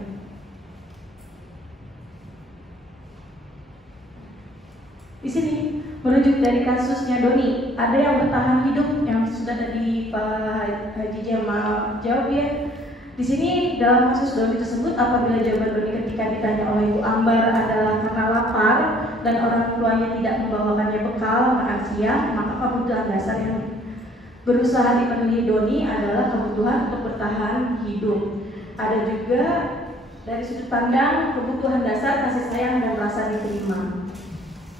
Di sini merujuk dari kasusnya Doni, ada yang bertahan hidup yang sudah tadi Pak Haji Jamal jawab ya. Di sini dalam kasus Doni tersebut, apabila jawaban Doni ketika ditanya oleh Ibu Ambar adalah karena lapar dan orang tuanya tidak membawakannya bekal makan siang, maka kebutuhan dasar yang berusaha dipenuhi Doni adalah kebutuhan untuk bertahan hidup. Ada juga dari sudut pandang kebutuhan dasar kasih sayang dan rasa diterima.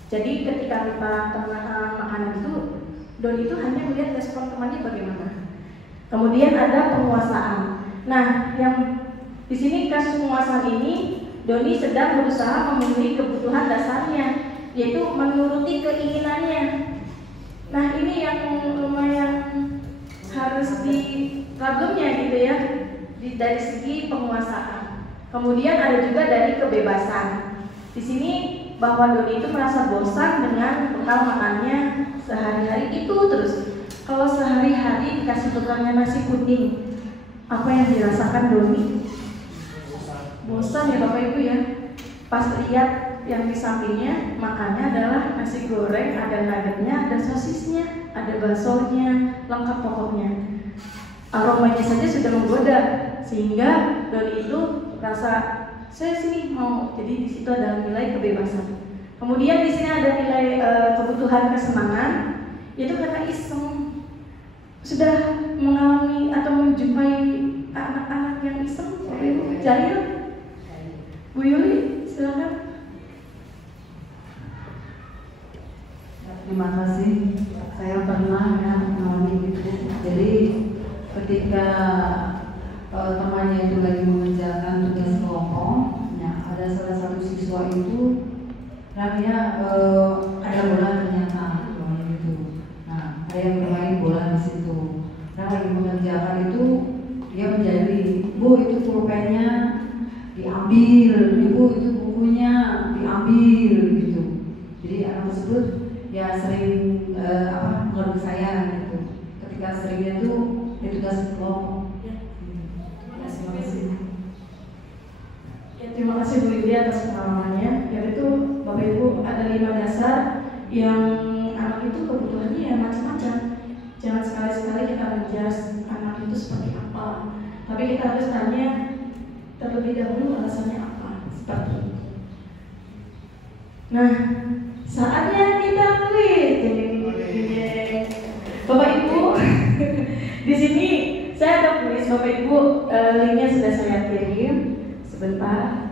Jadi ketika kita makan makanan itu, Doni itu hanya melihat respon temannya bagaimana. Kemudian ada penguasaan. Nah, yang di sini kasus penguasaan ini, Doni sedang berusaha memenuhi kebutuhan dasarnya, yaitu menuruti keinginannya. Nah, ini yang lumayan harus di problemnya gitu ya, dari segi penguasaan. Kemudian ada juga dari kebebasan. Di sini bahwa Doni itu merasa bosan dengan bekal makannya sehari-hari itu terus. Kalau sehari-hari dikasih bekalnya nasi kuning, apa yang dirasakan Doni? Bosan ya Bapak Ibu ya. Pas lihat yang di sampingnya makannya adalah nasi goreng, ada nuggetnya, ada sosisnya, ada baksonya, lengkap pokoknya. Aromanya saja sudah menggoda, sehingga Doni itu rasa saya sini mau. Jadi di situ ada nilai kebebasan. Kemudian di sini ada nilai kebutuhan kesenangan, yaitu karena iseng. Sudah mengalami atau menjumpai anak-anak yang iseng, jahil. Bu Yuli, silakan. Terima kasih. Saya pernah ya mengalami itu. Jadi ketika temannya itu lagi mengerjakan tugas kelompok, nah ada salah satu siswa itu kan dia ada bola ternyata gitu. Nah ada yang bermain bola di situ. Nah lagi mengerjakan itu dia menjadi, Bu itu pulpennya diambil, Ibu itu bukunya diambil gitu. Jadi anak tersebut ya sering menurut saya gitu. Ketika seringnya itu tugas kelompok. Terima kasih Bu Yuli atas pengalamannya. Yaitu Bapak Ibu ada 5 dasar yang anak itu kebutuhannya ya macam-macam. Jangan sekali-sekali kita menjudge anak itu seperti apa. Tapi kita harus tanya terlebih dahulu alasannya apa. Seperti itu. Nah, saatnya kita kuis. Bapak Ibu, di sini saya ada kuis. Bapak Ibu, linknya sudah saya kirim. Sebentar.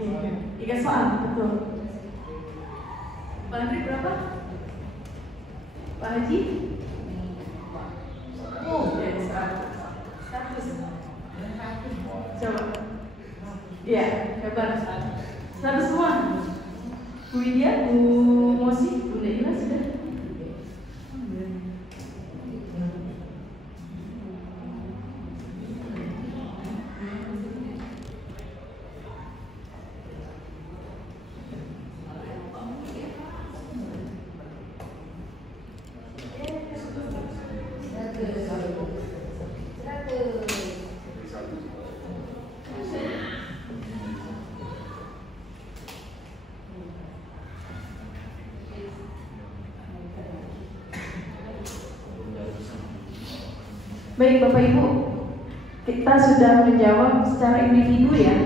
3 soal, betul. Pak Andri berapa? Pak Haji? Oh, ya, 100. Coba. Iya, hebat. 100 semua. Bu Widya, Bu Mosi, Bu Naila sudah. Baik Bapak Ibu, kita sudah menjawab secara individu ya,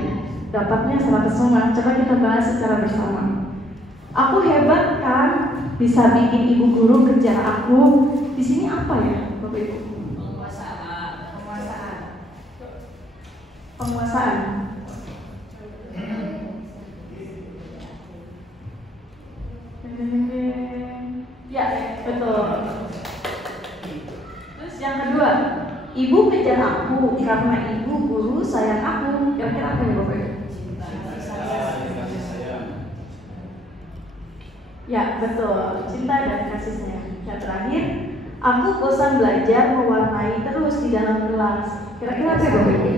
dapatnya 100 semua. Coba kita bahas secara bersama. Aku hebat kan, bisa bikin ibu guru kejar aku. Di sini apa ya Bapak Ibu? Penguasaan. Ya, betul. Terus yang kedua, ibu kejar aku karena ibu guru sayang aku. Kira-kira apa ya Bapak Ibu? Ya, betul. Cinta dan kasih sayang. Yang terakhir, aku bosan belajar mewarnai terus di dalam kelas. Kira-kira apa ya Bapak Ibu?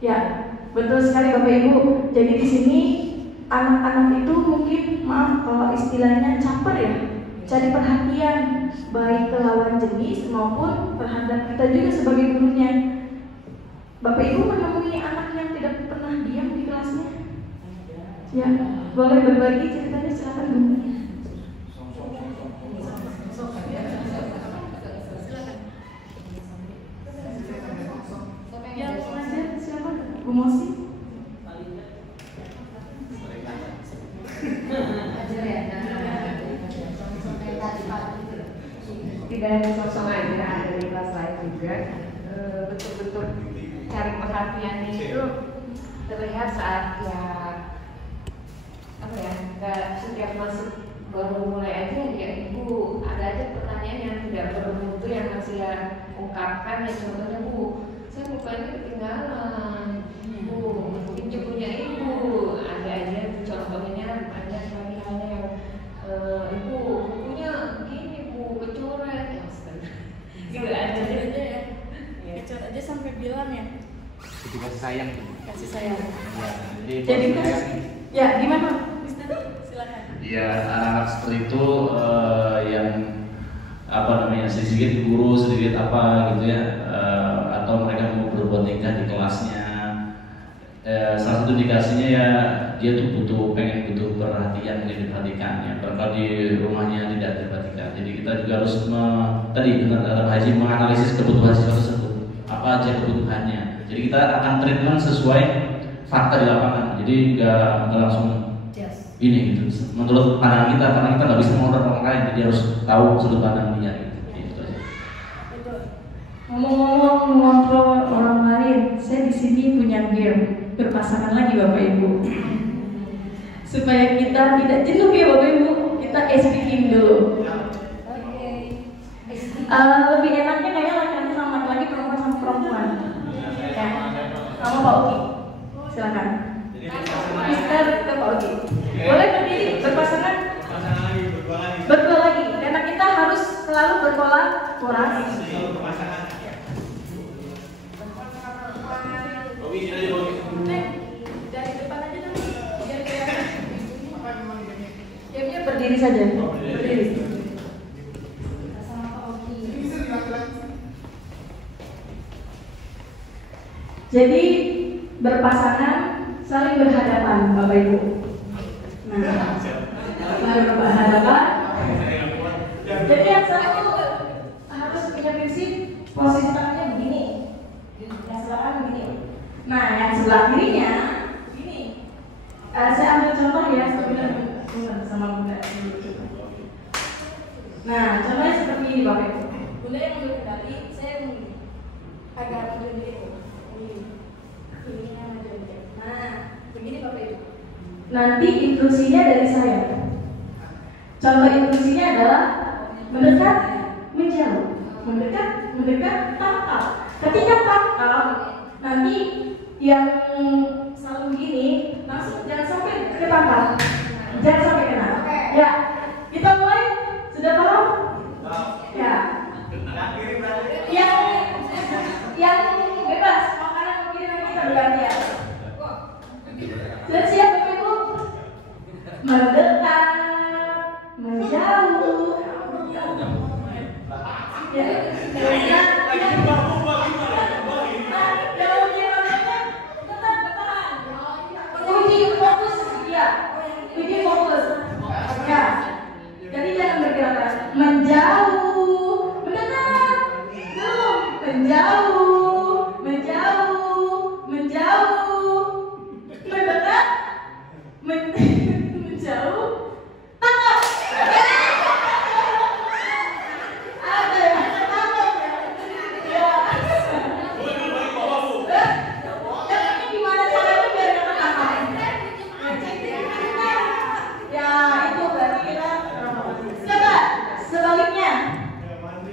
Ya, betul sekali Bapak Ibu. Jadi di sini anak-anak itu mungkin, maaf kalau istilahnya caper ya, cari perhatian baik ke lawan jenis maupun terhadap kita juga sebagai gurunya. Bapak Ibu menemui anak yang tidak pernah diam di kelasnya? Ya, boleh berbagi ceritanya, silakan Bu. Yang mengajar siapa? Bu Mosi? Tidak hanya sosok aja, ada di kelas lain juga. Betul-betul cari perhatiannya itu terlihat saat ya apa ya, nggak setiap masuk baru mulai aja ya ibu ada aja pertanyaan yang tidak bermutu yang harus saya ungkapkan. Ya contohnya, Bu, saya lupanya ketinggalan, Bu, pinjam punya ibu. Ada aja contohnya, banyak lagi halnya yang ibu bukunya gini Bu, kecoret ya, gitu aja ya. Kecoret aja sampai bilang ya. Itu kasih sayang. Kasih sayang. Ya, Jadi ya gimana? Silakan. Ya, anak-anak seperti itu yang apa namanya, sedikit guru, sedikit apa gitu ya, atau mereka mau berbuat tingkah di kelasnya. Salah satu indikasinya ya dia tuh butuh perhatian, diperhatikan ya. Kalau di rumahnya tidak diperhatikan. Jadi kita juga harus tadi benar kata Pak Haji, menganalisis kebutuhan siswa tersebut. Apa aja kebutuhannya. Jadi kita akan treatment sesuai fakta di lapangan. Jadi nggak langsung ini gitu. Menurut pandangan kita, karena kita nggak bisa mengorder orang lain, jadi harus tahu sudut pandang dia. Gitu. Betul. Ngomong-ngomong mengontrol orang lain, saya di sini punya game berpasangan lagi Bapak Ibu. Supaya kita tidak jenuh ya Bapak Ibu, kita speaking dulu. Lebih enaknya kayaknya laki-laki sama laki-laki, perempuan sama perempuan. Ya, sama Pak Uki. Silakan. Mister ke Pak Uki. Boleh berdiri berpasangan. Berdua lagi. Karena kita harus selalu berkolaborasi. Dari depan aja dong. Biar kelihatan. Diamnya berdiri saja. Berdiri. Jadi berpasangan, saling berhadapan Bapak Ibu. Nah, saling berhadapan. Jadi yang satu harus punya prinsip posisi tangannya begini, yang sebelah begini. Nah, yang sebelah kirinya ini. Saya ambil contoh ya, sama Bunda dulu. Nah, contohnya seperti ini Bapak Ibu. Bunda yang ambil kendali, saya agak mundur diri. Nanti instruksinya dari saya. Contoh instruksinya adalah mendekat, menjauh, mendekat, tangkap. Ketika tangkap, nanti yang selalu begini langsung jangan sampai ketangkap, jangan sampai kena. Ya, kita mulai. Sudah paham? Ya. Yang bebas, mau kanan mau kiri nanti kita bergantian. Sudah siap Bapak Ibu? Mendekat, menjauh. Ya. Uji fokus. Ya. Jadi jangan bergerak. Menjauh, mendekat, belum, menjauh, mendekat, menjauh, tangkap. Ada, tangkap ya. Ini gimana caranya biar dapat tangkap? Ya itu berarti kita coba sebaliknya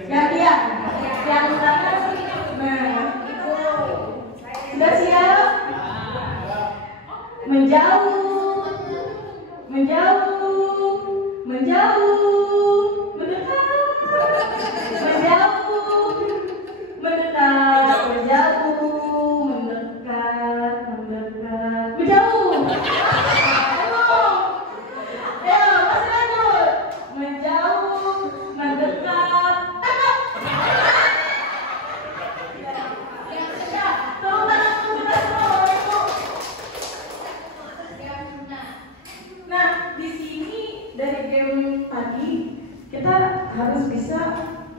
gantian yang kanan. Nah itu sudah siap. Menjauh, mendekat, menjauh. Ya, masih lanjut. Menjauh, mendekat, tangkap. Ya, tolong tangan kita semua, Ibu. Nah, di sini dari game tadi kita harus bisa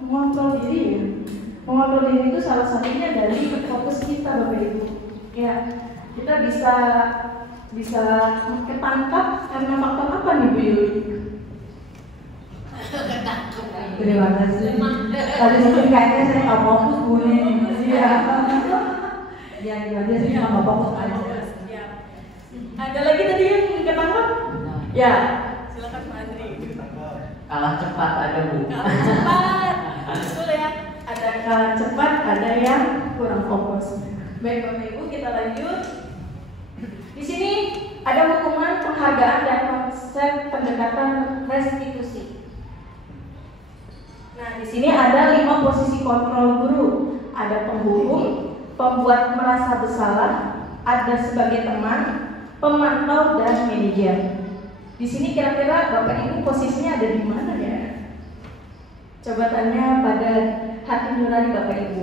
mengontrol diri ya. Mengontrol diri itu salah satunya dari fokus kita, Bapak Ibu. Ya, kita bisa ketangkap karena faktor apa nih Bu Yuli? Terima kasih. Tadi mungkin kayaknya saya nggak fokus Bu nih. Iya. Ya, biasanya nggak fokus aja. Ada lagi tadi yang ketangkap? Ya, silakan Pak Andri. Kalah cepat ada Bu. Kalah cepat, betul ya. Ada kalah cepat, ada yang kurang fokus. Baik Bapak Ibu, kita lanjut. Di sini ada hukuman, penghargaan, dan konsep pendekatan restitusi. Nah, di sini ada 5 posisi kontrol guru. Ada penghukum, pembuat merasa bersalah, ada sebagai teman, pemantau, dan manajer. Di sini kira-kira Bapak Ibu posisinya ada di mana ya? Coba tanya pada hati nurani Bapak Ibu.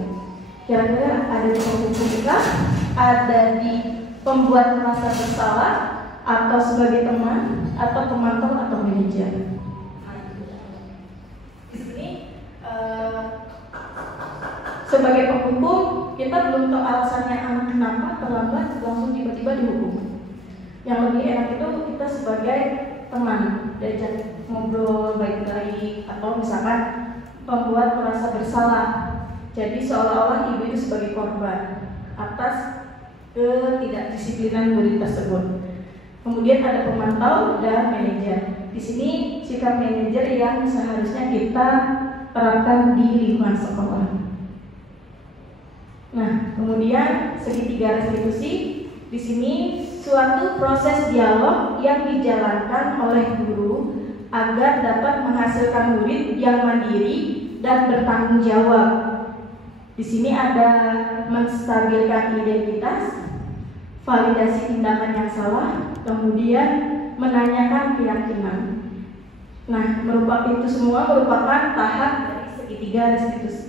Kira-kira ada di penghukum kah? Ada di pembuat merasa bersalah, atau sebagai teman, atau pemantau, atau manajer? Di sini sebagai penghukum kita belum tahu alasannya anak kenapa terlambat langsung tiba-tiba dihukum. Yang lebih enak itu kita sebagai teman, diajak ngobrol baik-baik, atau misalkan pembuat merasa bersalah. Jadi seolah-olah ibu itu sebagai korban atas ketidakdisiplinan murid tersebut. Kemudian ada pemantau dan manajer. Di sini sikap manajer yang seharusnya kita terapkan di lingkungan sekolah. Nah, kemudian segitiga restitusi. Di sini suatu proses dialog yang dijalankan oleh guru agar dapat menghasilkan murid yang mandiri dan bertanggung jawab. Di sini ada menstabilkan identitas, validasi tindakan yang salah, kemudian menanyakan keyakinan. Nah, itu semua merupakan tahap dari segitiga restitusi.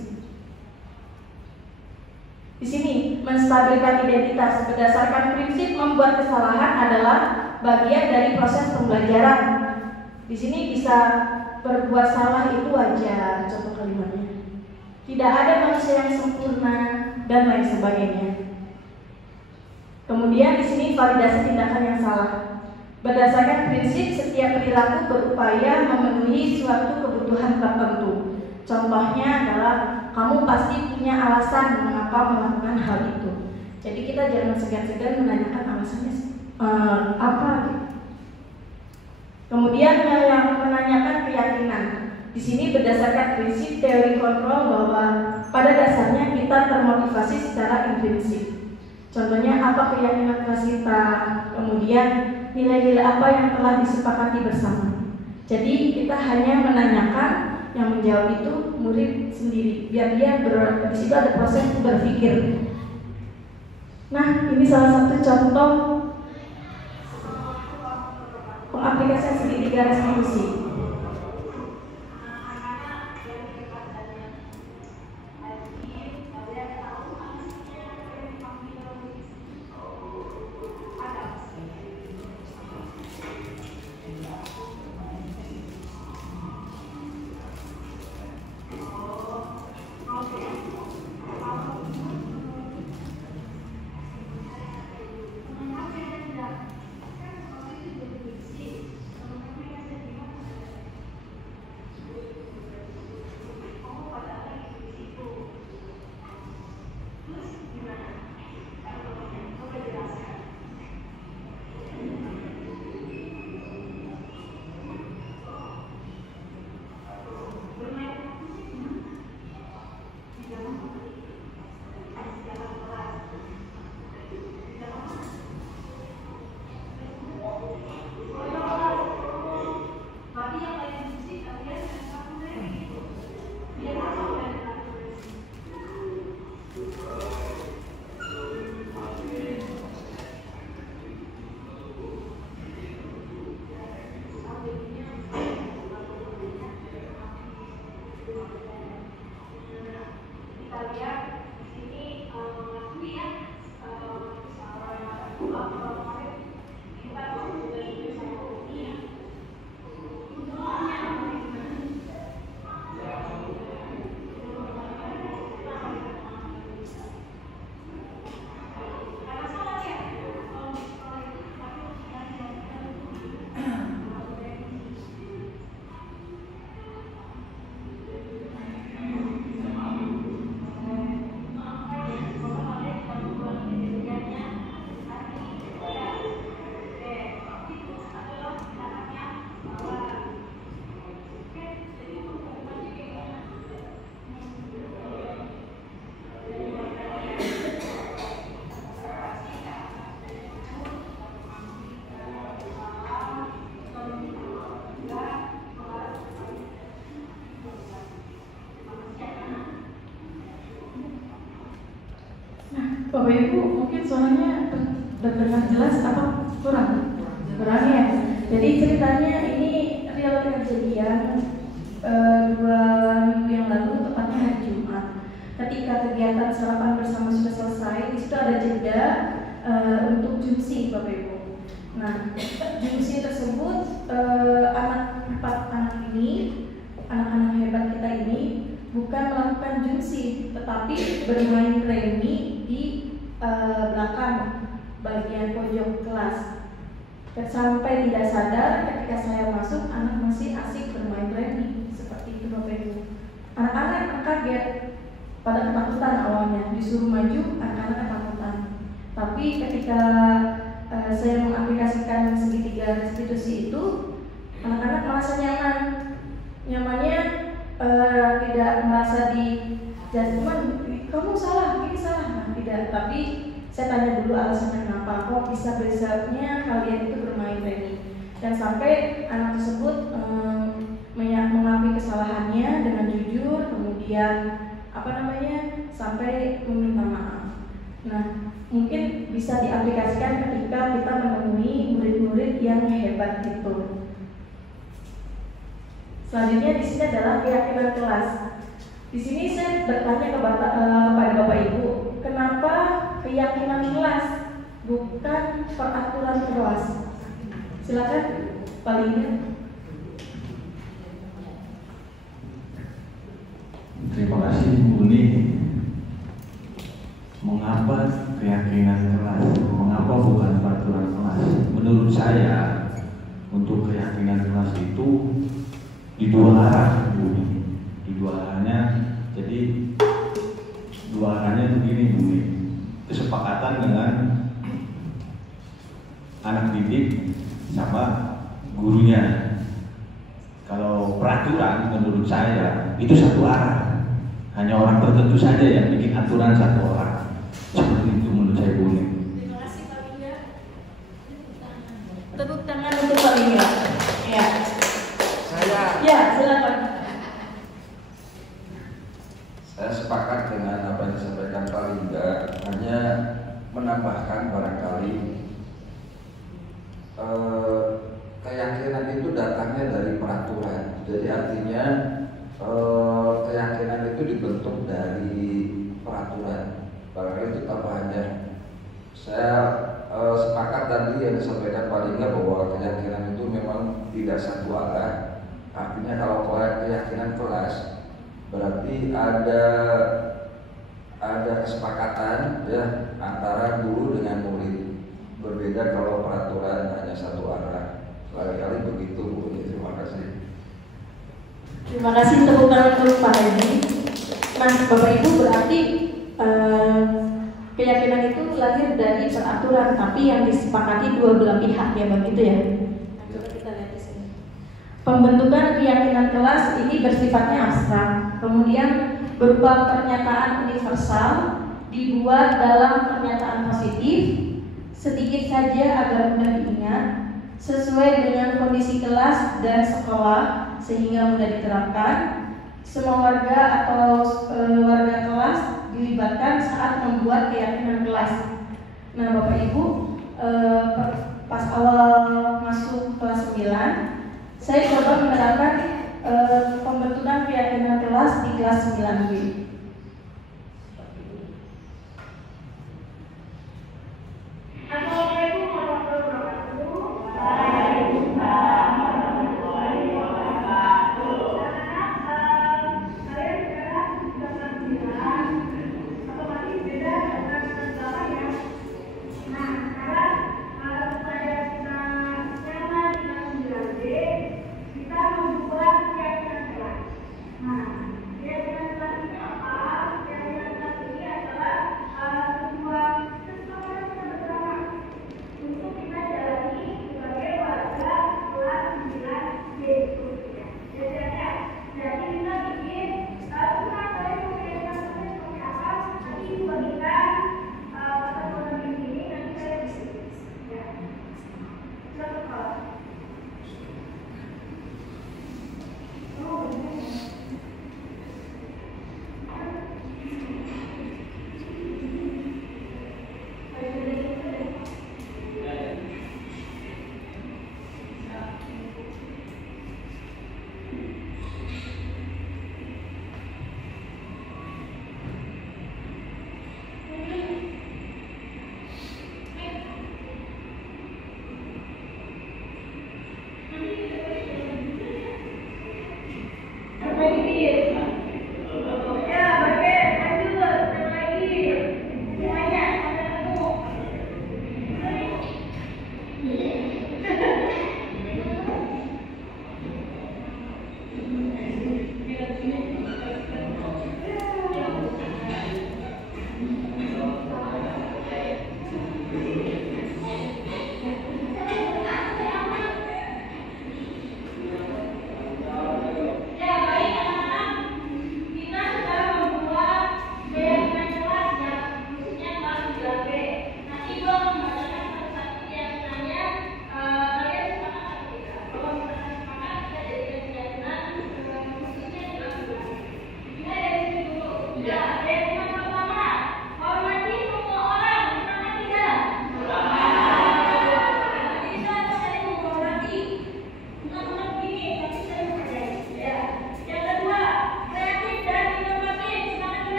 Di sini menstabilkan identitas berdasarkan prinsip membuat kesalahan adalah bagian dari proses pembelajaran. Di sini bisa berbuat salah itu wajar, contoh kalimatnya. Tidak ada manusia yang sempurna dan lain sebagainya. Kemudian di sini validasi tindakan yang salah. Berdasarkan prinsip setiap perilaku berupaya memenuhi suatu kebutuhan tertentu. Contohnya adalah kamu pasti punya alasan mengapa melakukan hal itu. Jadi kita jangan segan-segan menanyakan alasannya apa. Kemudian yang menanyakan keyakinan. Di sini berdasarkan prinsip teori kontrol bahwa pada dasarnya kita termotivasi secara intrinsik. Contohnya apa keyakinan kelas kita, kemudian nilai-nilai apa yang telah disepakati bersama. Jadi kita hanya menanyakan, yang menjawab itu murid sendiri, biar dia di situ ada proses berpikir. Nah, ini salah satu contoh pengaplikasian segitiga restitusi. Bapak Ibu mungkin suaranya terdengar jelas apa kurang ya. Jadi ceritanya ini real kejadian 2 minggu yang lalu, tepatnya hari Jumat. Ketika kegiatan sarapan bersama sudah selesai, di situ ada jeda untuk jumsi, Bapak Ibu. Nah, jumsi tersebut empat anak ini, anak-anak hebat kita ini bukan melakukan jumsi, tetapi bermain remi di belakang bagian pojok kelas. Sampai tidak sadar ketika saya masuk, anak masih asik bermain remi. Seperti itu Bapak Ibu. Anak-anak kaget, pada ketakutan awalnya, disuruh maju, anak-anak ketakutan. Tapi ketika saya mengaplikasikan segitiga restitusi itu, anak-anak merasa nyaman. Nyamannya tidak merasa di judgement, kamu salah, ini salah. Nah, tidak, tapi saya tanya dulu alasannya kenapa kok bisa-bisanya kalian itu bermain remi. Dan sampai anak tersebut mengakui kesalahannya dengan jujur, kemudian sampai meminta maaf. Nah, mungkin bisa diaplikasikan ketika kita menemui murid-murid yang hebat itu. Selanjutnya di sini adalah keyakinan kelas. Di sini saya bertanya kepada Bapak Ibu, kenapa keyakinan kelas bukan peraturan kelas? Silakan, Pak Linda. Terima kasih Bu Uni. Mengapa keyakinan kelas? Mengapa bukan peraturan kelas? Menurut saya, untuk keyakinan kelas itu di dua arah, Bu Uni. Di dua arahnya, jadi dua arahnya begini, Bu Uni. Kesepakatan dengan anak didik sama gurunya. Kalau peraturan menurut saya itu satu arah, hanya orang tertentu saja yang bikin aturan satu orang. Seperti itu menurut saya boleh. Terima kasih Pak Mingga. Tepuk tangan untuk Pak Mingga. Ya. Ya, silakan. Saya sepakat dengan apa yang disampaikan Pak Linda, hanya menambahkan barangkali keyakinan itu datangnya dari peraturan. Jadi artinya keyakinan itu dibentuk dari peraturan. Barangkali itu tambahannya. Saya sepakat tadi yang disampaikan Pak Linda bahwa keyakinan itu memang tidak satu arah. Artinya kalau keyakinan kelas berarti ada kesepakatan ya antara guru dengan murid. Berbeda kalau peraturan hanya satu arah. Kali-kali begitu Bu. Terima kasih. Terima kasih, tepuk tangan untuk Pak Haji. Nah, Bapak Ibu, berarti keyakinan itu lahir dari peraturan, tapi yang disepakati dua belah pihak ya, begitu ya. Nah, coba kita lihat di sini. Pembentukan keyakinan kelas ini bersifatnya abstrak, kemudian berupa pernyataan universal, dibuat dalam pernyataan positif, sedikit saja agar mudah diingat, sesuai dengan kondisi kelas dan sekolah sehingga mudah diterapkan. Semua warga atau warga kelas dilibatkan saat membuat keyakinan kelas. Nah, Bapak Ibu, pas awal masuk kelas 9, saya coba menerapkan pembentukan keyakinan kelas di kelas 9B. Assalamualaikum warahmatullahi wabarakatuh. Waalaikumsalam warahmatullahi wabarakatuh. Kalian sekarang sudah kelas 9, otomatis beda dengan kelas 8 ya. Nah, sekarang supaya kita nyaman di kelas 9B, kita membuat keyakinan kelas. Nah, keyakinan kelas ini apa? Keyakinan kelas ini adalah sebuah kesepakatan kita bersama untuk kita jalani sebagai warga kelas 9B. Jadi kita bikin surat dari keyakinan kelas seperti apa, nanti dibagikan pertemuan ini nanti saya bikin. Ya, satu kelas.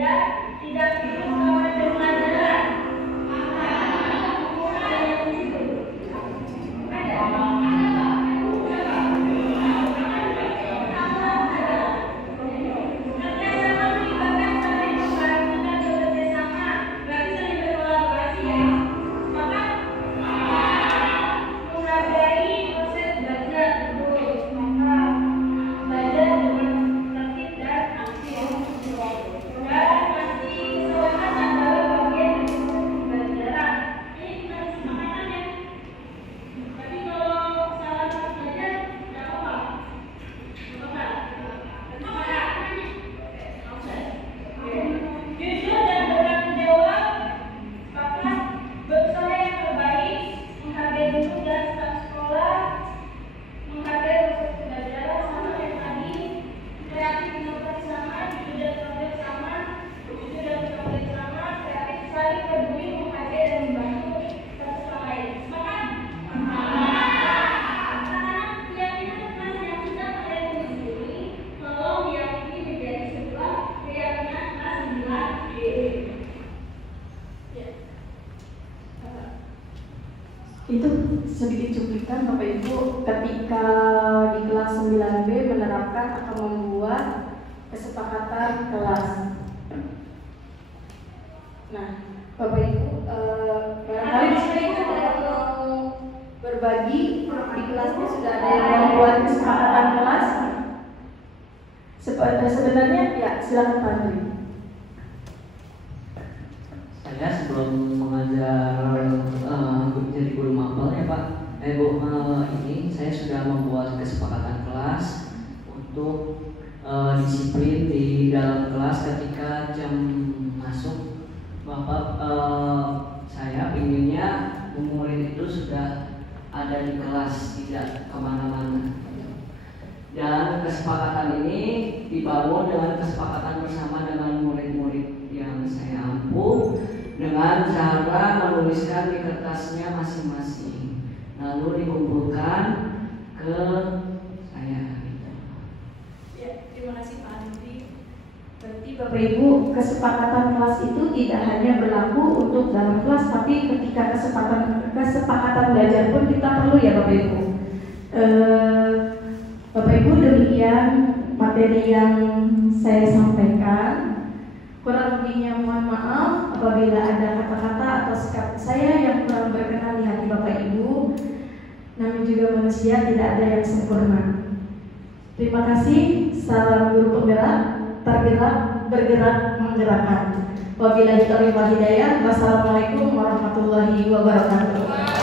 biar tidak terus sama pelajaran. Itu sedikit cuplikan Bapak Ibu ketika di kelas 9B menerapkan atau membuat kesepakatan kelas. Nah, Bapak Ibu barangkali di sini ada yang mau berbagi di kelasnya sudah ada yang membuat kesepakatan kelas. Sebenarnya ya silakan Pak Andri. Saya sebelum mengajar jadi guru mapel ya Pak, Bu, ini saya sudah membuat kesepakatan kelas untuk disiplin di dalam kelas ketika jam masuk. Bapak saya inginnya murid itu sudah ada di kelas, tidak kemana-mana. Dan kesepakatan ini dibangun dengan kesepakatan bersama dengan murid-murid yang saya ampu, dengan cara menuliskan di kertasnya masing-masing, lalu dikumpulkan ke saya. Ya, terima kasih Pak Andri. Berarti Bapak Ibu, kesepakatan kelas itu tidak hanya berlaku untuk dalam kelas, tapi ketika kesepakatan belajar pun kita perlu ya Bapak Ibu. Bapak Ibu, demikian materi yang saya sampaikan. Kurang lebihnya mohon maaf apabila ada kata-kata atau sikap saya yang kurang berkenan di hati Bapak Ibu. Namun juga manusia tidak ada yang sempurna. Terima kasih. Salam guru penggerak, tergerak, bergerak, menggerakkan. Wabillahi taufiq wal hidayah. Wassalamualaikum warahmatullahi wabarakatuh.